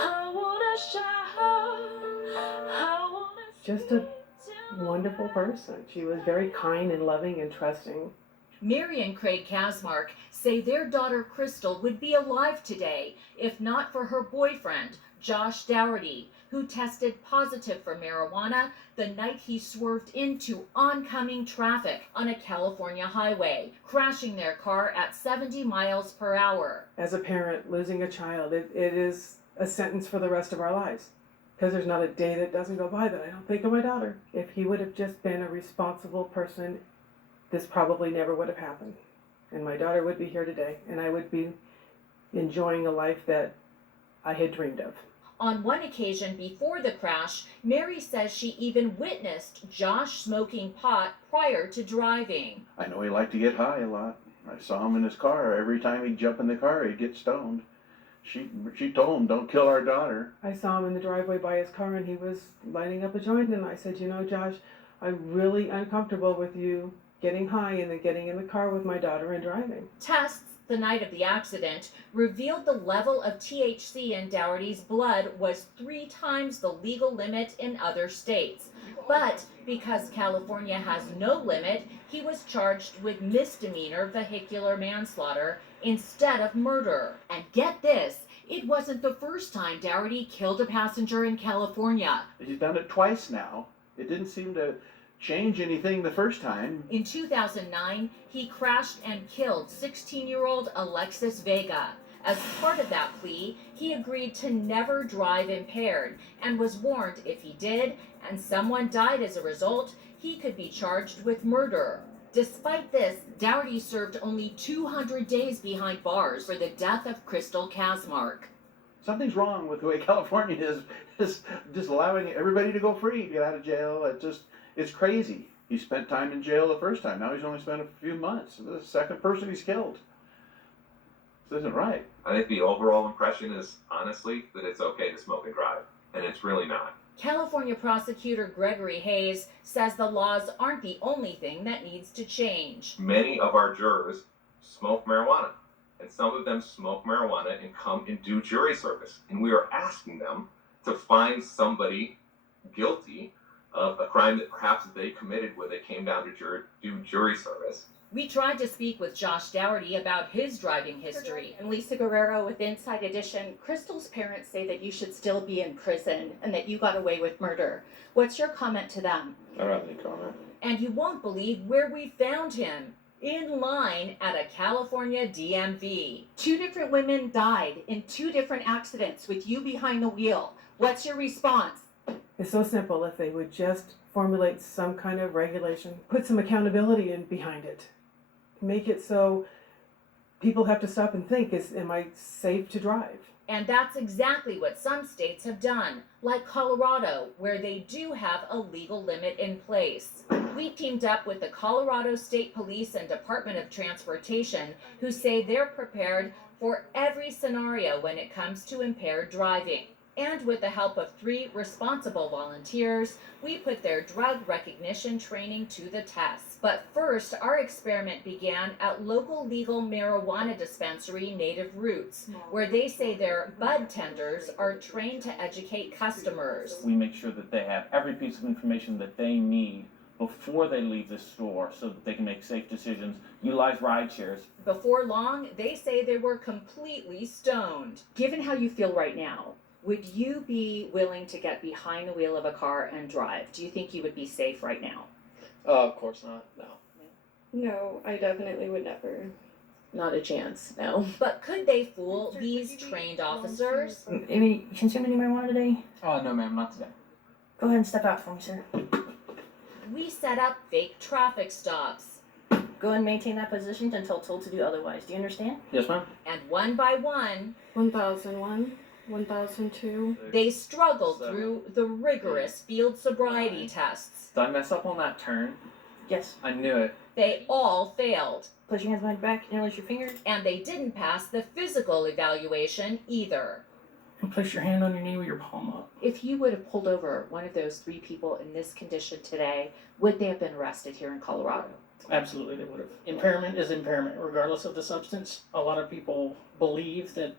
I wanna shout, I wanna Just a wonderful person. She was very kind and loving and trusting. Mary and Craig Kasmark say their daughter Crystal would be alive today if not for her boyfriend, Josh Dougherty, who tested positive for marijuana the night he swerved into oncoming traffic on a California highway, crashing their car at 70 miles per hour. As a parent, losing a child, it is a sentence for the rest of our lives. Because there's not a day that doesn't go by that I don't think of my daughter. If he would have just been a responsible person, this probably never would have happened. And my daughter would be here today, and I would be enjoying a life that I had dreamed of. On one occasion before the crash, Mary says she even witnessed Josh smoking pot prior to driving. I know he liked to get high a lot. I saw him in his car. Every time he'd jump in the car, he'd get stoned. She told him, don't kill our daughter. I saw him in the driveway by his car, and he was lighting up a joint, and I said, you know, Josh, I'm really uncomfortable with you getting high and then getting in the car with my daughter and driving. Tests the night of the accident revealed the level of THC in Dougherty's blood was 3 times the legal limit in other states. But because California has no limit, he was charged with misdemeanor vehicular manslaughter instead of murder. And get this, it wasn't the first time Dougherty killed a passenger in California. He's done it twice now. It didn't seem to change anything the first time. In 2009, he crashed and killed 16-year-old Alexis Vega. As part of that plea, he agreed to never drive impaired and was warned if he did and someone died as a result, he could be charged with murder. Despite this, Dougherty served only 200 days behind bars for the death of Crystal Kasmark. Something's wrong with the way California is just allowing everybody to go free, get out of jail. It's crazy. He spent time in jail the first time. Now he's only spent a few months. This is the second person he's killed. This isn't right. I think the overall impression is, honestly, that it's okay to smoke and drive. And it's really not. California prosecutor Gregory Hayes says the laws aren't the only thing that needs to change. Many of our jurors smoke marijuana, and some of them smoke marijuana and come and do jury service. And we are asking them to find somebody guilty of a crime that perhaps they committed when they came down to do jury service. We tried to speak with Josh Dougherty about his driving history. And Lisa Guerrero with Inside Edition. Crystal's parents say that you should still be in prison and that you got away with murder. What's your comment to them? I don't have any comment. And you won't believe where we found him. In line at a California DMV. 2 different women died in 2 different accidents with you behind the wheel. What's your response? It's so simple. If they would just formulate some kind of regulation, put some accountability in behind it, make it so people have to stop and think, am I safe to drive? And that's exactly what some states have done, like Colorado, where they do have a legal limit in place. We teamed up with the Colorado State Police and Department of Transportation, who say they're prepared for every scenario when it comes to impaired driving. And with the help of 3 responsible volunteers, we put their drug recognition training to the test. But first, our experiment began at local legal marijuana dispensary Native Roots, where they say their bud tenders are trained to educate customers. We make sure that they have every piece of information that they need before they leave the store so that they can make safe decisions, utilize ride shares. Before long, they say they were completely stoned. Given how you feel right now, would you be willing to get behind the wheel of a car and drive? Do you think you would be safe right now? Of course not, no. No, I definitely would never. Not a chance, no. But could they fool these trained officers? Amy, you consumed any marijuana today? No ma'am, not today. Go ahead and step out for me, sir. We set up fake traffic stops. Go ahead and maintain that position until told to do otherwise. Do you understand? Yes, ma'am. And one by one, 1001, 1002. they struggled through the rigorous field sobriety tests. Did I mess up on that turn? Yes. I knew it. They all failed. Place your hands behind your back, interlace your fingers. And they didn't pass the physical evaluation either. And place your hand on your knee with your palm up. If you would have pulled over one of those 3 people in this condition today, would they have been arrested here in Colorado? Absolutely, they would have. Impairment is impairment, regardless of the substance. A lot of people believe that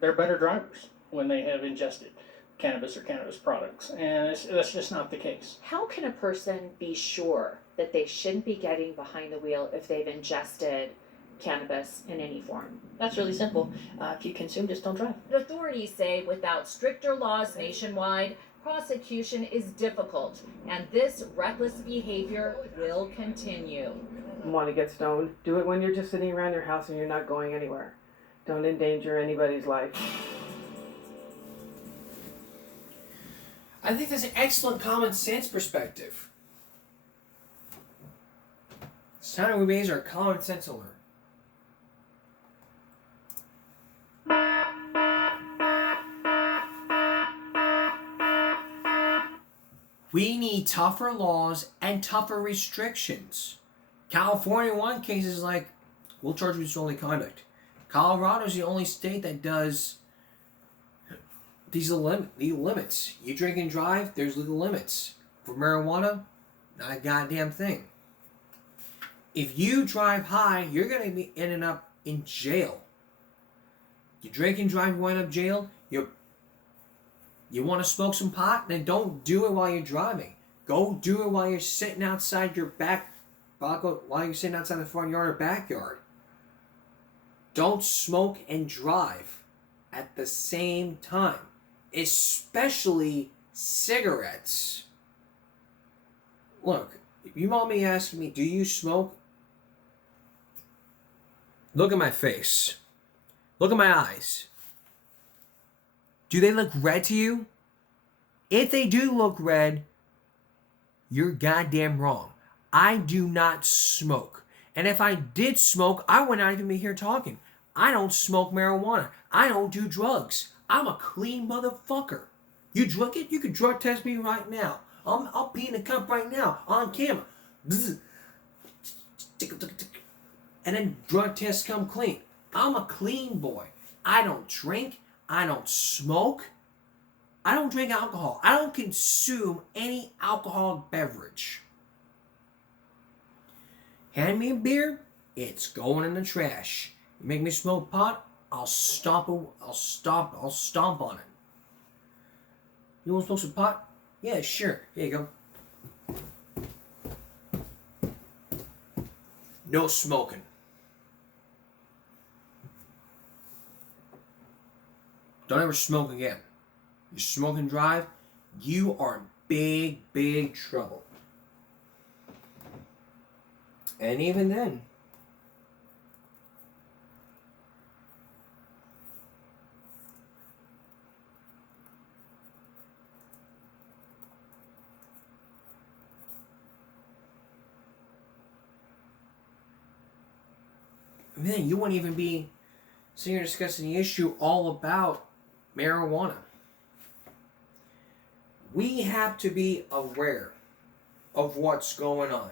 they're better drivers when they have ingested cannabis or cannabis products, and that's just not the case. How can a person be sure that they shouldn't be getting behind the wheel if they've ingested cannabis in any form? That's really simple. If you consume, just don't drive. Authorities say without stricter laws nationwide, prosecution is difficult, and this reckless behavior will continue. Want to get stoned? Do it when you're just sitting around your house and you're not going anywhere. Don't endanger anybody's life. I think that's an excellent common sense perspective. It's time we raise our common sense alert. We need tougher laws and tougher restrictions. California, in one case, is like, we'll charge you with disorderly conduct. Colorado's the only state that does these legal limits. You drink and drive, there's legal limits. For marijuana, not a goddamn thing. If you drive high, you're going to be ending up in jail. You drink and drive, you wind up in jail. You want to smoke some pot? Then don't do it while you're driving. Go do it while you're sitting outside your while you're sitting outside the front yard or backyard. Don't smoke and drive at the same time, especially cigarettes. Look, if you want me asking me, do you smoke? Look at my face. Look at my eyes. Do they look red to you? If they do look red, you're goddamn wrong. I do not smoke. And if I did smoke, I would not even be here talking. I don't smoke marijuana. I don't do drugs. I'm a clean motherfucker. You drug it? You could drug test me right now. I'll pee in the cup right now on camera. And then drug tests come clean. I'm a clean boy. I don't drink. I don't smoke. I don't drink alcohol. I don't consume any alcoholic beverage. Hand me a beer, it's going in the trash. You make me smoke pot, I'll stomp on it. You want to smoke some pot? Yeah, sure. Here you go. No smoking. Don't ever smoke again. You smoke and drive, you are in big, big trouble. And even then, you wouldn't even be sitting here discussing the issue all about marijuana. We have to be aware of what's going on.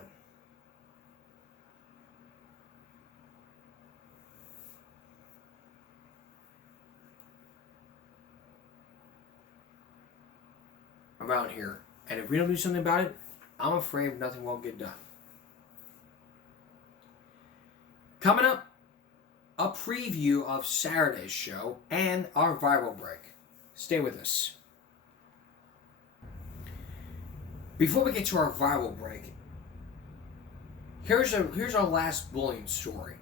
Around here. And if we don't do something about it, I'm afraid nothing will get done. Coming up, a preview of Saturday's show and our viral break. Stay with us. Before we get to our viral break, here's our last bullying story.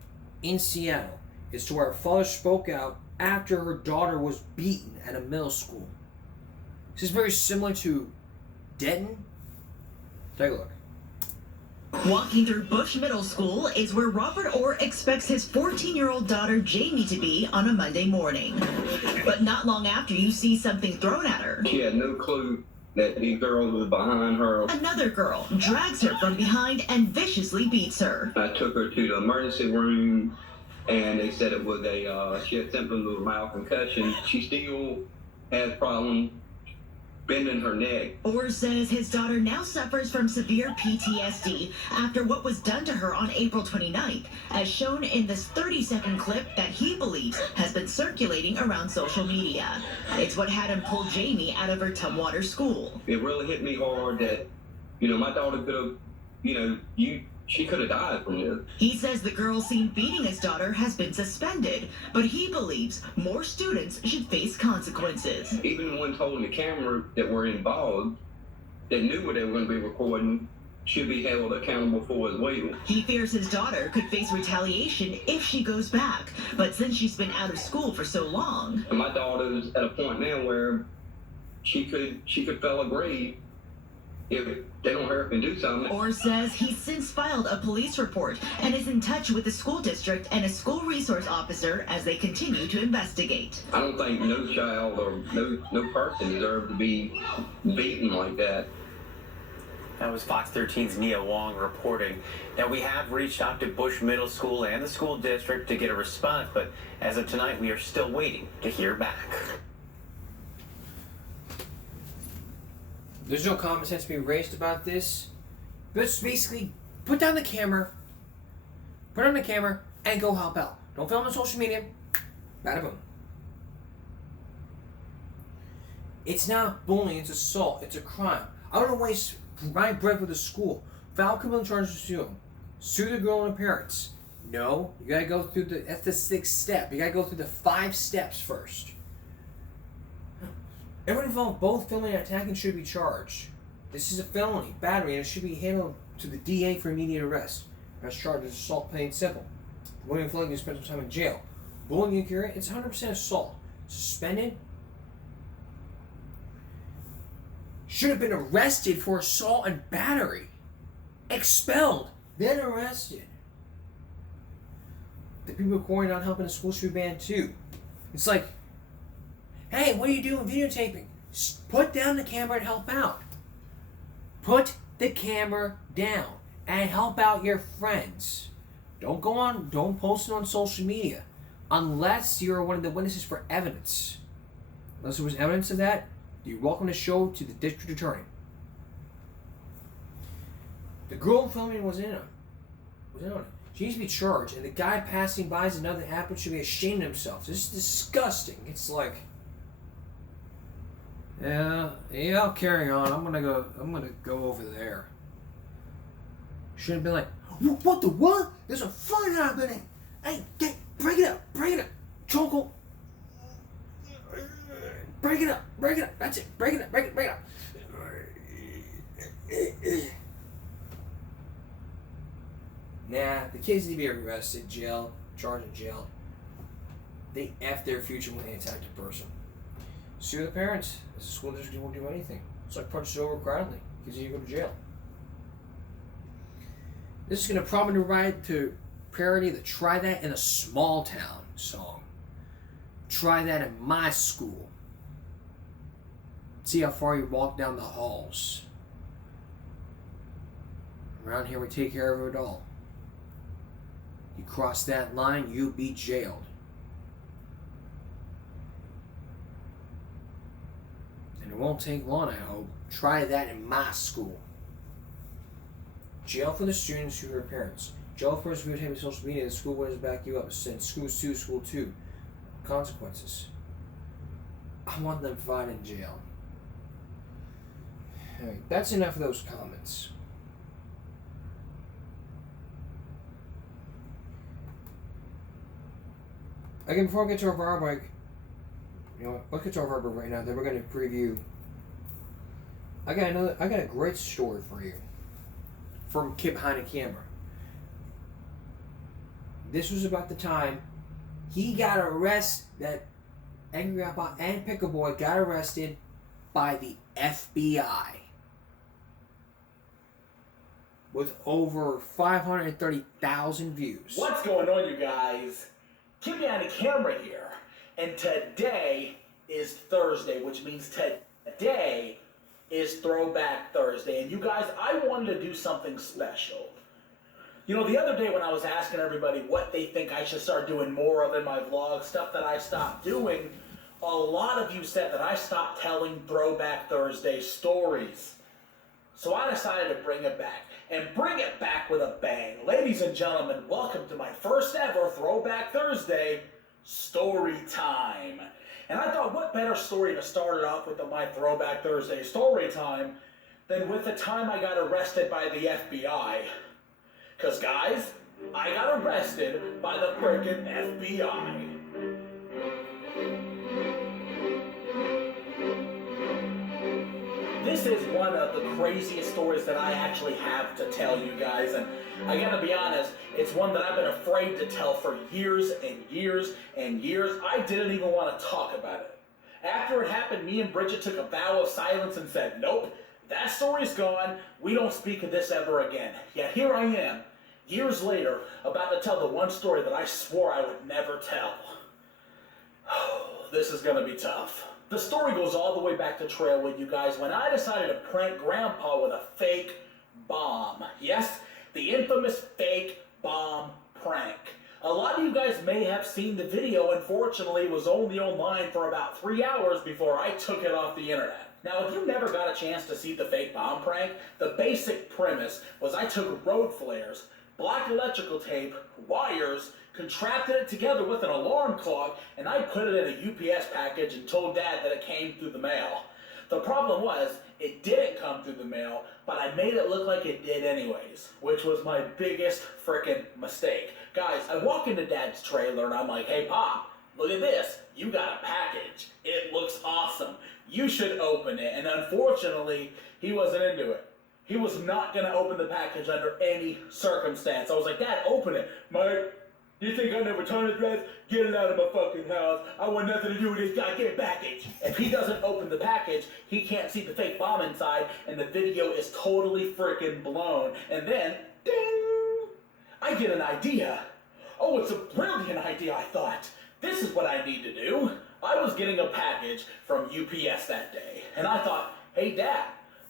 In Seattle, it's to where a father spoke out after her daughter was beaten at a middle school. This is very similar to Denton. Take a look. Walking through Bush Middle School is where Robert Orr expects his 14-year-old daughter Jamie to be on a Monday morning. But not long after, you see something thrown at her. She had no clue that these girls was behind her. Another girl drags her from behind and viciously beats her. I took her to the emergency room, and they said it was she had symptoms of mild concussion. She still has problems bending her neck. Orr says his daughter now suffers from severe PTSD after what was done to her on April 29th, as shown in this 30-second clip that he believes has been circulating around social media. It's what had him pull Jamie out of her Tumwater school. It really hit me hard that, my daughter could have, she could have died from this. He says the girl seen beating his daughter has been suspended, but he believes more students should face consequences. Even the ones holding the camera that were involved, that knew what they were going to be recording, should be held accountable for as well. He fears his daughter could face retaliation if she goes back, but since she's been out of school for so long. And my daughter's at a point now where she could fail a grade if they don't hurry up and do something. Orr says he's since filed a police report and is in touch with the school district and a school resource officer as they continue to investigate. I don't think no child or no person deserves to be beaten like that. That was Fox 13's Nia Wong reporting. Now, we have reached out to Bush Middle School and the school district to get a response, but as of tonight, we are still waiting to hear back. There's no common sense being raised about this. But it's basically, put down the camera, and go help out. Don't film on social media. Bada boom. It's not bullying, it's assault, it's a crime. I don't want to waste my breath with the school. File criminal charges to them. Sue the girl and her parents. No, you gotta go through that's the 6th step. You gotta go through the 5 steps first. Everyone involved, both filming and attacking, should be charged. This is a felony, battery, and it should be handled to the DA for immediate arrest. As charged as assault, plain and simple. Bullying and felony, you spend some time in jail. Bullying and carry, it's 100% assault. Suspended. Should have been arrested for assault and battery. Expelled, then arrested. The people recording not helping the school should be banned too. It's like, hey, what are you doing videotaping? Put down the camera and help out. Put the camera down and help out your friends. Don't post it on social media unless you're one of the witnesses for evidence. Unless there was evidence of that, you're welcome to show to the district attorney. The girl filming was in on it. She needs to be charged, and the guy passing by as nothing happened should be ashamed of himself. This is disgusting. It's like, Yeah, I'll carry on. I'm gonna go over there. Should have been like, what the what? There's a fight happening. Hey, break it up, Choco. Break it up. That's it. Break it up. Nah, the kids need to be arrested, charged in jail. They F their future when they attack a person. Sue the parents. The school district won't do anything. It's like punch it over crowdly because you go to jail. This is going to probably ride to parody the Try That in a Small Town song. Try that in my school. See how far you walk down the halls. Around here we take care of it all. You cross that line, you'll be jailed. And it won't take long, I hope. Try that in my school. Jail for the students who hurt parents. Jail for those videotaping social media. The school will back you up. Send school 2. Consequences. I want them fine in jail. Anyway, that's enough of those comments. Again, before we get to our viral break, you know what? Let's get to our viral break right now. Then we're going to preview. I got a great story for you from Kid Behind the Camera. This was about the time he got arrested. That Angry Grandpa and Pickle Boy got arrested by the FBI with over 530,000 views. What's going on, you guys? Kid Behind the Camera here, and today is Thursday, which means today is Throwback Thursday. And you guys, I wanted to do something special. You know, the other day when I was asking everybody what they think I should start doing more of in my vlog, stuff that I stopped doing, a lot of you said that I stopped telling Throwback Thursday stories. So I decided to bring it back, and bring it back with a bang. Ladies and gentlemen, welcome to my first ever Throwback Thursday story time. And I thought, what better story to start it off with than my Throwback Thursday story time than with the time I got arrested by the FBI. Because guys, I got arrested by the frickin' FBI. This is one of the craziest stories that I actually have to tell you guys, and I gotta be honest, it's one that I've been afraid to tell for years and years and years. I didn't even want to talk about it. After it happened, me and Bridget took a vow of silence and said, nope, that story's gone, we don't speak of this ever again. Yet here I am, years later, about to tell the one story that I swore I would never tell. This is gonna be tough. The story goes all the way back to Trailwood, you guys, when I decided to prank Grandpa with a fake bomb. Yes, the infamous fake bomb prank. A lot of you guys may have seen the video. Unfortunately, it was only online for about 3 hours before I took it off the internet. Now, if you never got a chance to see the fake bomb prank, the basic premise was I took road flares, black electrical tape, wires, contracted it together with an alarm clock, and I put it in a UPS package and told Dad that it came through the mail. The problem was, it didn't come through the mail, but I made it look like it did anyways, which was my biggest frickin' mistake. Guys, I walk into Dad's trailer and I'm like, hey Pop, look at this, you got a package. It looks awesome. You should open it. And unfortunately, he wasn't into it. He was not gonna open the package under any circumstance. I was like, Dad, open it. Mike, you think I never turn a dress? Get it out of my fucking house. I want nothing to do with this goddamn package. If he doesn't open the package, he can't see the fake bomb inside, and the video is totally freaking blown. And then, ding! I get an idea. Oh, it's a brilliant idea, I thought. This is what I need to do. I was getting a package from UPS that day, and I thought, hey Dad,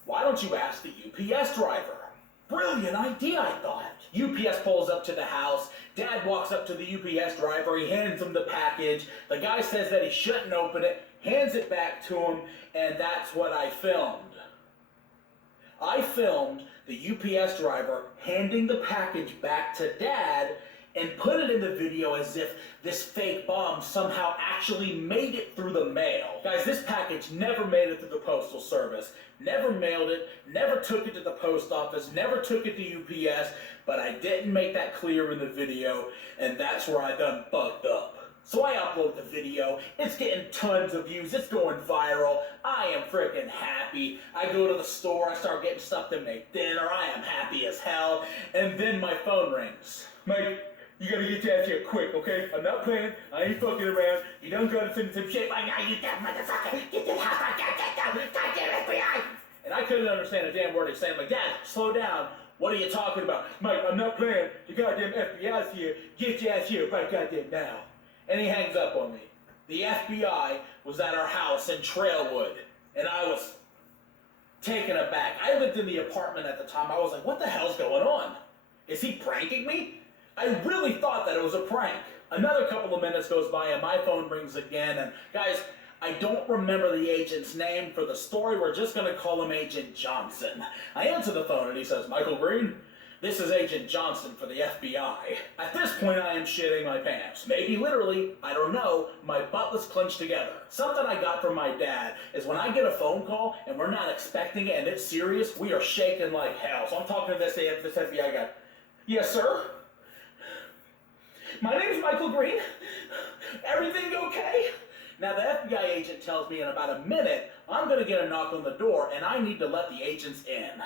why don't you ask the UPS driver? Brilliant idea, I thought. UPS pulls up to the house. Dad walks up to the UPS driver. He hands him the package. The guy says that he shouldn't open it, hands it back to him, and that's what I filmed. I filmed the UPS driver handing the package back to Dad, and put it in the video as if this fake bomb somehow actually made it through the mail. Guys, this package never made it through the Postal Service, never mailed it, never took it to the post office, never took it to UPS, but I didn't make that clear in the video, and that's where I done fucked up. So I upload the video, it's getting tons of views, it's going viral, I am freaking happy. I go to the store, I start getting stuff to make dinner, I am happy as hell, and then my phone rings. Mike, you gotta get your ass here quick, okay? I'm not playing, I ain't fucking around, you don't gotta send some shit right now, you damn motherfucker, get the hell out, goddamn FBI! And I couldn't understand a damn word he's saying, like, Dad, slow down. What are you talking about? Mike, I'm not playing, the goddamn FBI's here, get your ass here right goddamn now. And he hangs up on me. The FBI was at our house in Trailwood, and I was taken aback. I lived in the apartment at the time. I was like, what the hell's going on? Is he pranking me? I really thought that it was a prank. Another couple of minutes goes by, and my phone rings again, and guys, I don't remember the agent's name for the story. We're just going to call him Agent Johnson. I answer the phone, and he says, Michael Green? This is Agent Johnson for the FBI. At this point, I am shitting my pants. Maybe literally, I don't know, my butt was clenched together. Something I got from my dad is when I get a phone call and we're not expecting it and it's serious, we are shaking like hell. So I'm talking to this FBI guy. Yes, sir? My name's Michael Green. Everything okay? Now the FBI agent tells me in about a minute, I'm gonna get a knock on the door and I need to let the agents in.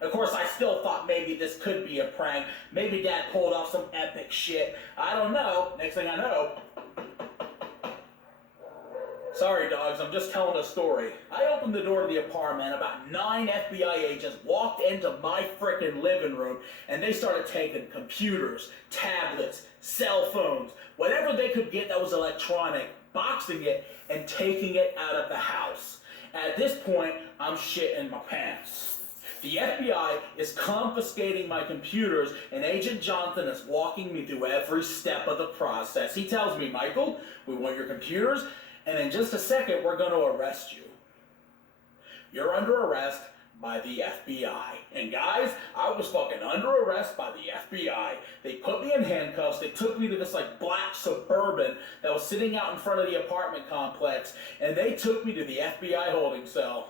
Of course, I still thought maybe this could be a prank. Maybe Dad pulled off some epic shit. I don't know. Next thing I know... Sorry, dogs, I'm just telling a story. I opened the door to the apartment. About 9 FBI agents walked into my frickin' living room, and they started taking computers, tablets, cell phones, whatever they could get that was electronic, boxing it, and taking it out of the house. At this point, I'm shitting my pants. The FBI is confiscating my computers, and Agent Johnson is walking me through every step of the process. He tells me, Michael, we want your computers, and in just a second, we're going to arrest you. You're under arrest by the FBI. And guys, I was fucking under arrest by the FBI. They put me in handcuffs, they took me to this like black Suburban that was sitting out in front of the apartment complex, and they took me to the FBI holding cell.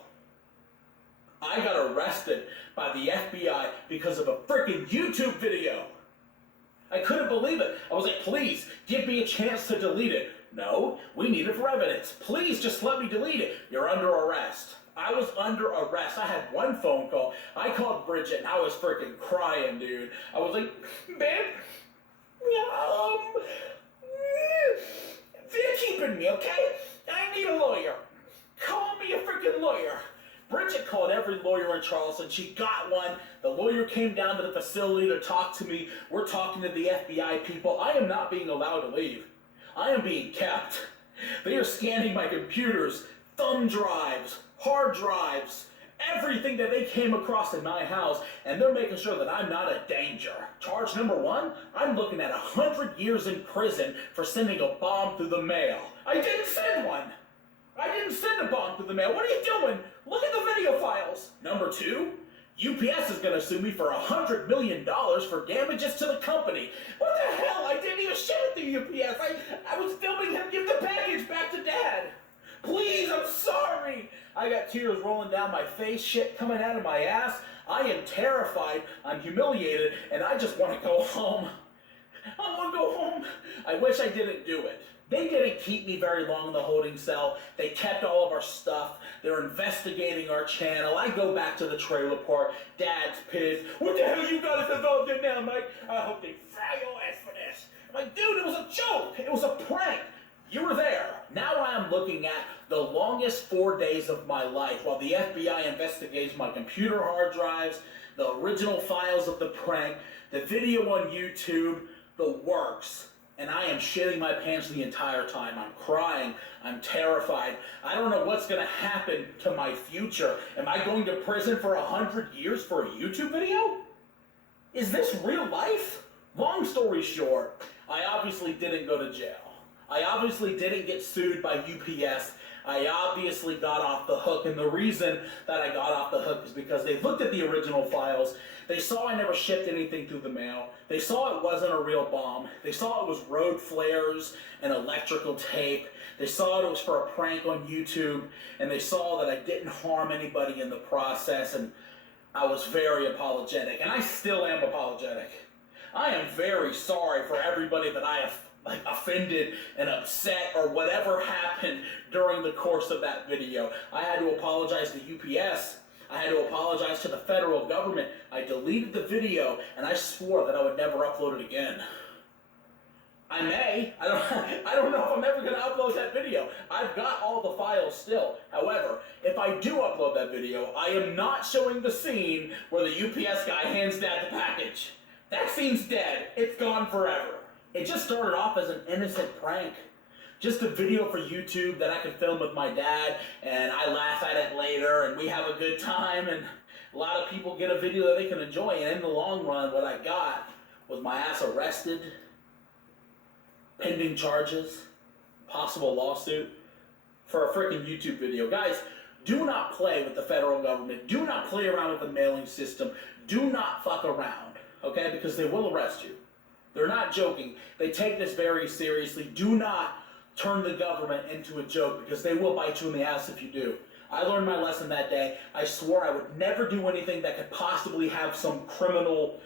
I got arrested by the FBI because of a freaking YouTube video. I couldn't believe it. I was like, please, give me a chance to delete it. No, we need it for evidence. Please, just let me delete it. You're under arrest. I was under arrest. I had one phone call. I called Bridget and I was freaking crying, dude. I was like, babe, they're keeping me, okay? I need a lawyer. Call me a freaking lawyer. Bridget called every lawyer in Charleston. She got one. The lawyer came down to the facility to talk to me. We're talking to the FBI people. I am not being allowed to leave. I am being kept. They are scanning my computers, thumb drives, hard drives, everything that they came across in my house, and they're making sure that I'm not a danger. Charge number 1, I'm looking at 100 years in prison for sending a bomb through the mail. I didn't send one. I didn't send a bomb through the mail. What are you doing? Look at the video files. Number 2, UPS is going to sue me for $100 million for damages to the company. What the hell? I didn't even ship it to UPS. I was filming him give the package back to Dad. Please, I'm sorry. I got tears rolling down my face, shit coming out of my ass. I am terrified, I'm humiliated, and I just want to go home. I want to go home. I wish I didn't do it. They didn't keep me very long in the holding cell. They kept all of our stuff. They're investigating our channel. I go back to the trailer park. Dad's pissed. What the hell you got us involved in now, Mike? I hope they fry your ass for this. I'm like, dude, it was a joke. It was a prank. You were there. Now I am looking at the longest 4 days of my life while the FBI investigates my computer hard drives, the original files of the prank, the video on YouTube, the works. And I am shitting my pants the entire time. I'm crying. I'm terrified. I don't know what's going to happen to my future. Am I going to prison for 100 years for a YouTube video? Is this real life? Long story short, I obviously didn't go to jail. I obviously didn't get sued by UPS. I obviously got off the hook, and the reason that I got off the hook is because they looked at the original files. They saw I never shipped anything through the mail. They saw it wasn't a real bomb. They saw it was road flares and electrical tape. They saw it was for a prank on YouTube, and they saw that I didn't harm anybody in the process, and I was very apologetic, and I still am apologetic. I am very sorry for everybody that I have offended and upset or whatever happened during the course of that video. I had to apologize to UPS. I had to apologize to the federal government. I deleted the video, and I swore that I would never upload it again. I may. I don't know if I'm ever going to upload that video. I've got all the files still. However, if I do upload that video, I am not showing the scene where the UPS guy hands Dad the package. That scene's dead. It's gone forever. It just started off as an innocent prank. Just a video for YouTube that I could film with my dad, and I laugh at it later, and we have a good time, and a lot of people get a video that they can enjoy, and in the long run, what I got was my ass arrested, pending charges, possible lawsuit for a freaking YouTube video. Guys, do not play with the federal government. Do not play around with the mailing system. Do not fuck around, okay? Because they will arrest you. They're not joking. They take this very seriously. Do not turn the government into a joke, because they will bite you in the ass if you do. I learned my lesson that day. I swore I would never do anything that could possibly have some criminal,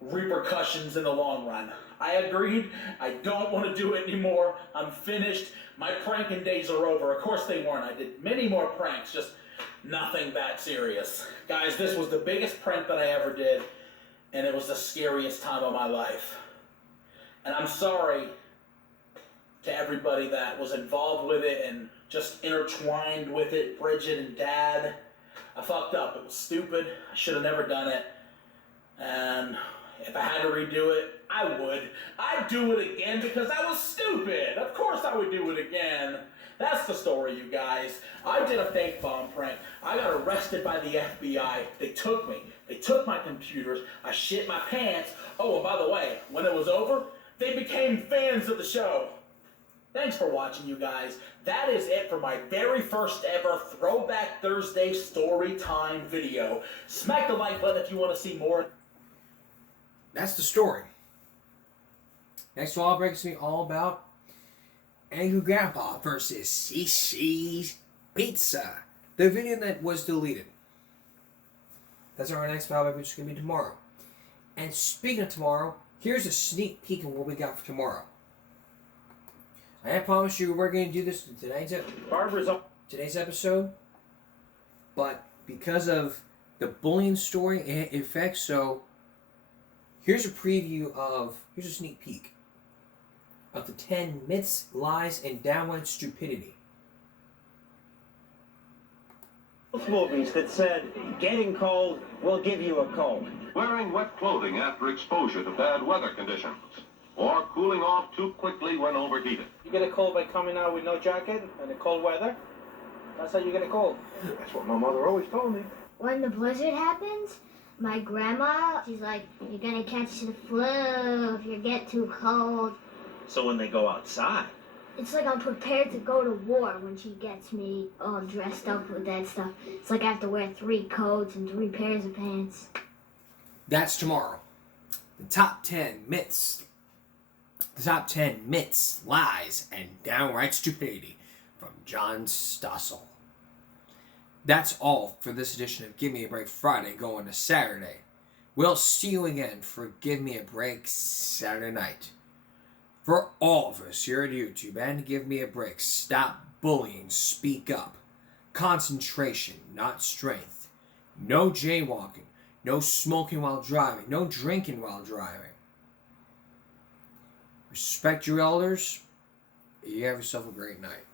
repercussions in the long run. I agreed. I don't want to do it anymore. I'm finished. My pranking days are over. Of course they weren't. I did many more pranks, just nothing that serious. Guys, this was the biggest prank that I ever did, and it was the scariest time of my life. And I'm sorry to everybody that was involved with it and just intertwined with it, Bridget and Dad. I fucked up. It was stupid. I should have never done it. And if I had to redo it, I would. I'd do it again because I was stupid. Of course I would do it again. That's the story, you guys. I did a fake bomb prank. I got arrested by the FBI. They took me. They took my computers. I shit my pants. Oh, and by the way, when it was over, they became fans of the show. Thanks for watching, you guys. That is it for my very first ever Throwback Thursday story time video. Smack the like button if you want to see more. That's the story. Next Wall Breaks me all about Angry Grandpa versus CC's Pizza. The video that was deleted. That's our next Wall Break, which is going to be tomorrow. And speaking of tomorrow, here's a sneak peek of what we got for tomorrow. I promise you we're going to do this in today's episode, but because of the bullying story and effects, so here's a preview of, here's a sneak peek of the 10 myths, lies, and downright stupidity. Both movies that said, getting cold will give you a cold. Wearing wet clothing after exposure to bad weather conditions, or cooling off too quickly when overheated. You get a cold by coming out with no jacket and the cold weather. That's how you get a cold. That's what my mother always told me. When the blizzard happens, my grandma, she's like, you're gonna catch the flu if you get too cold. So when they go outside, It's like I'm prepared to go to war when she gets me all dressed up with that stuff. It's like I have to wear 3 coats and 3 pairs of pants. That's tomorrow. The top 10 myths. The top 10 myths, lies, and downright stupidity from John Stossel. That's all for this edition of Give Me a Break Friday going to Saturday. We'll see you again for Give Me a Break Saturday night. For all of us here at YouTube and Give Me a Break, stop bullying, speak up. Concentration, not strength. No jaywalking, no smoking while driving, no drinking while driving. Respect your elders. You have yourself a great night.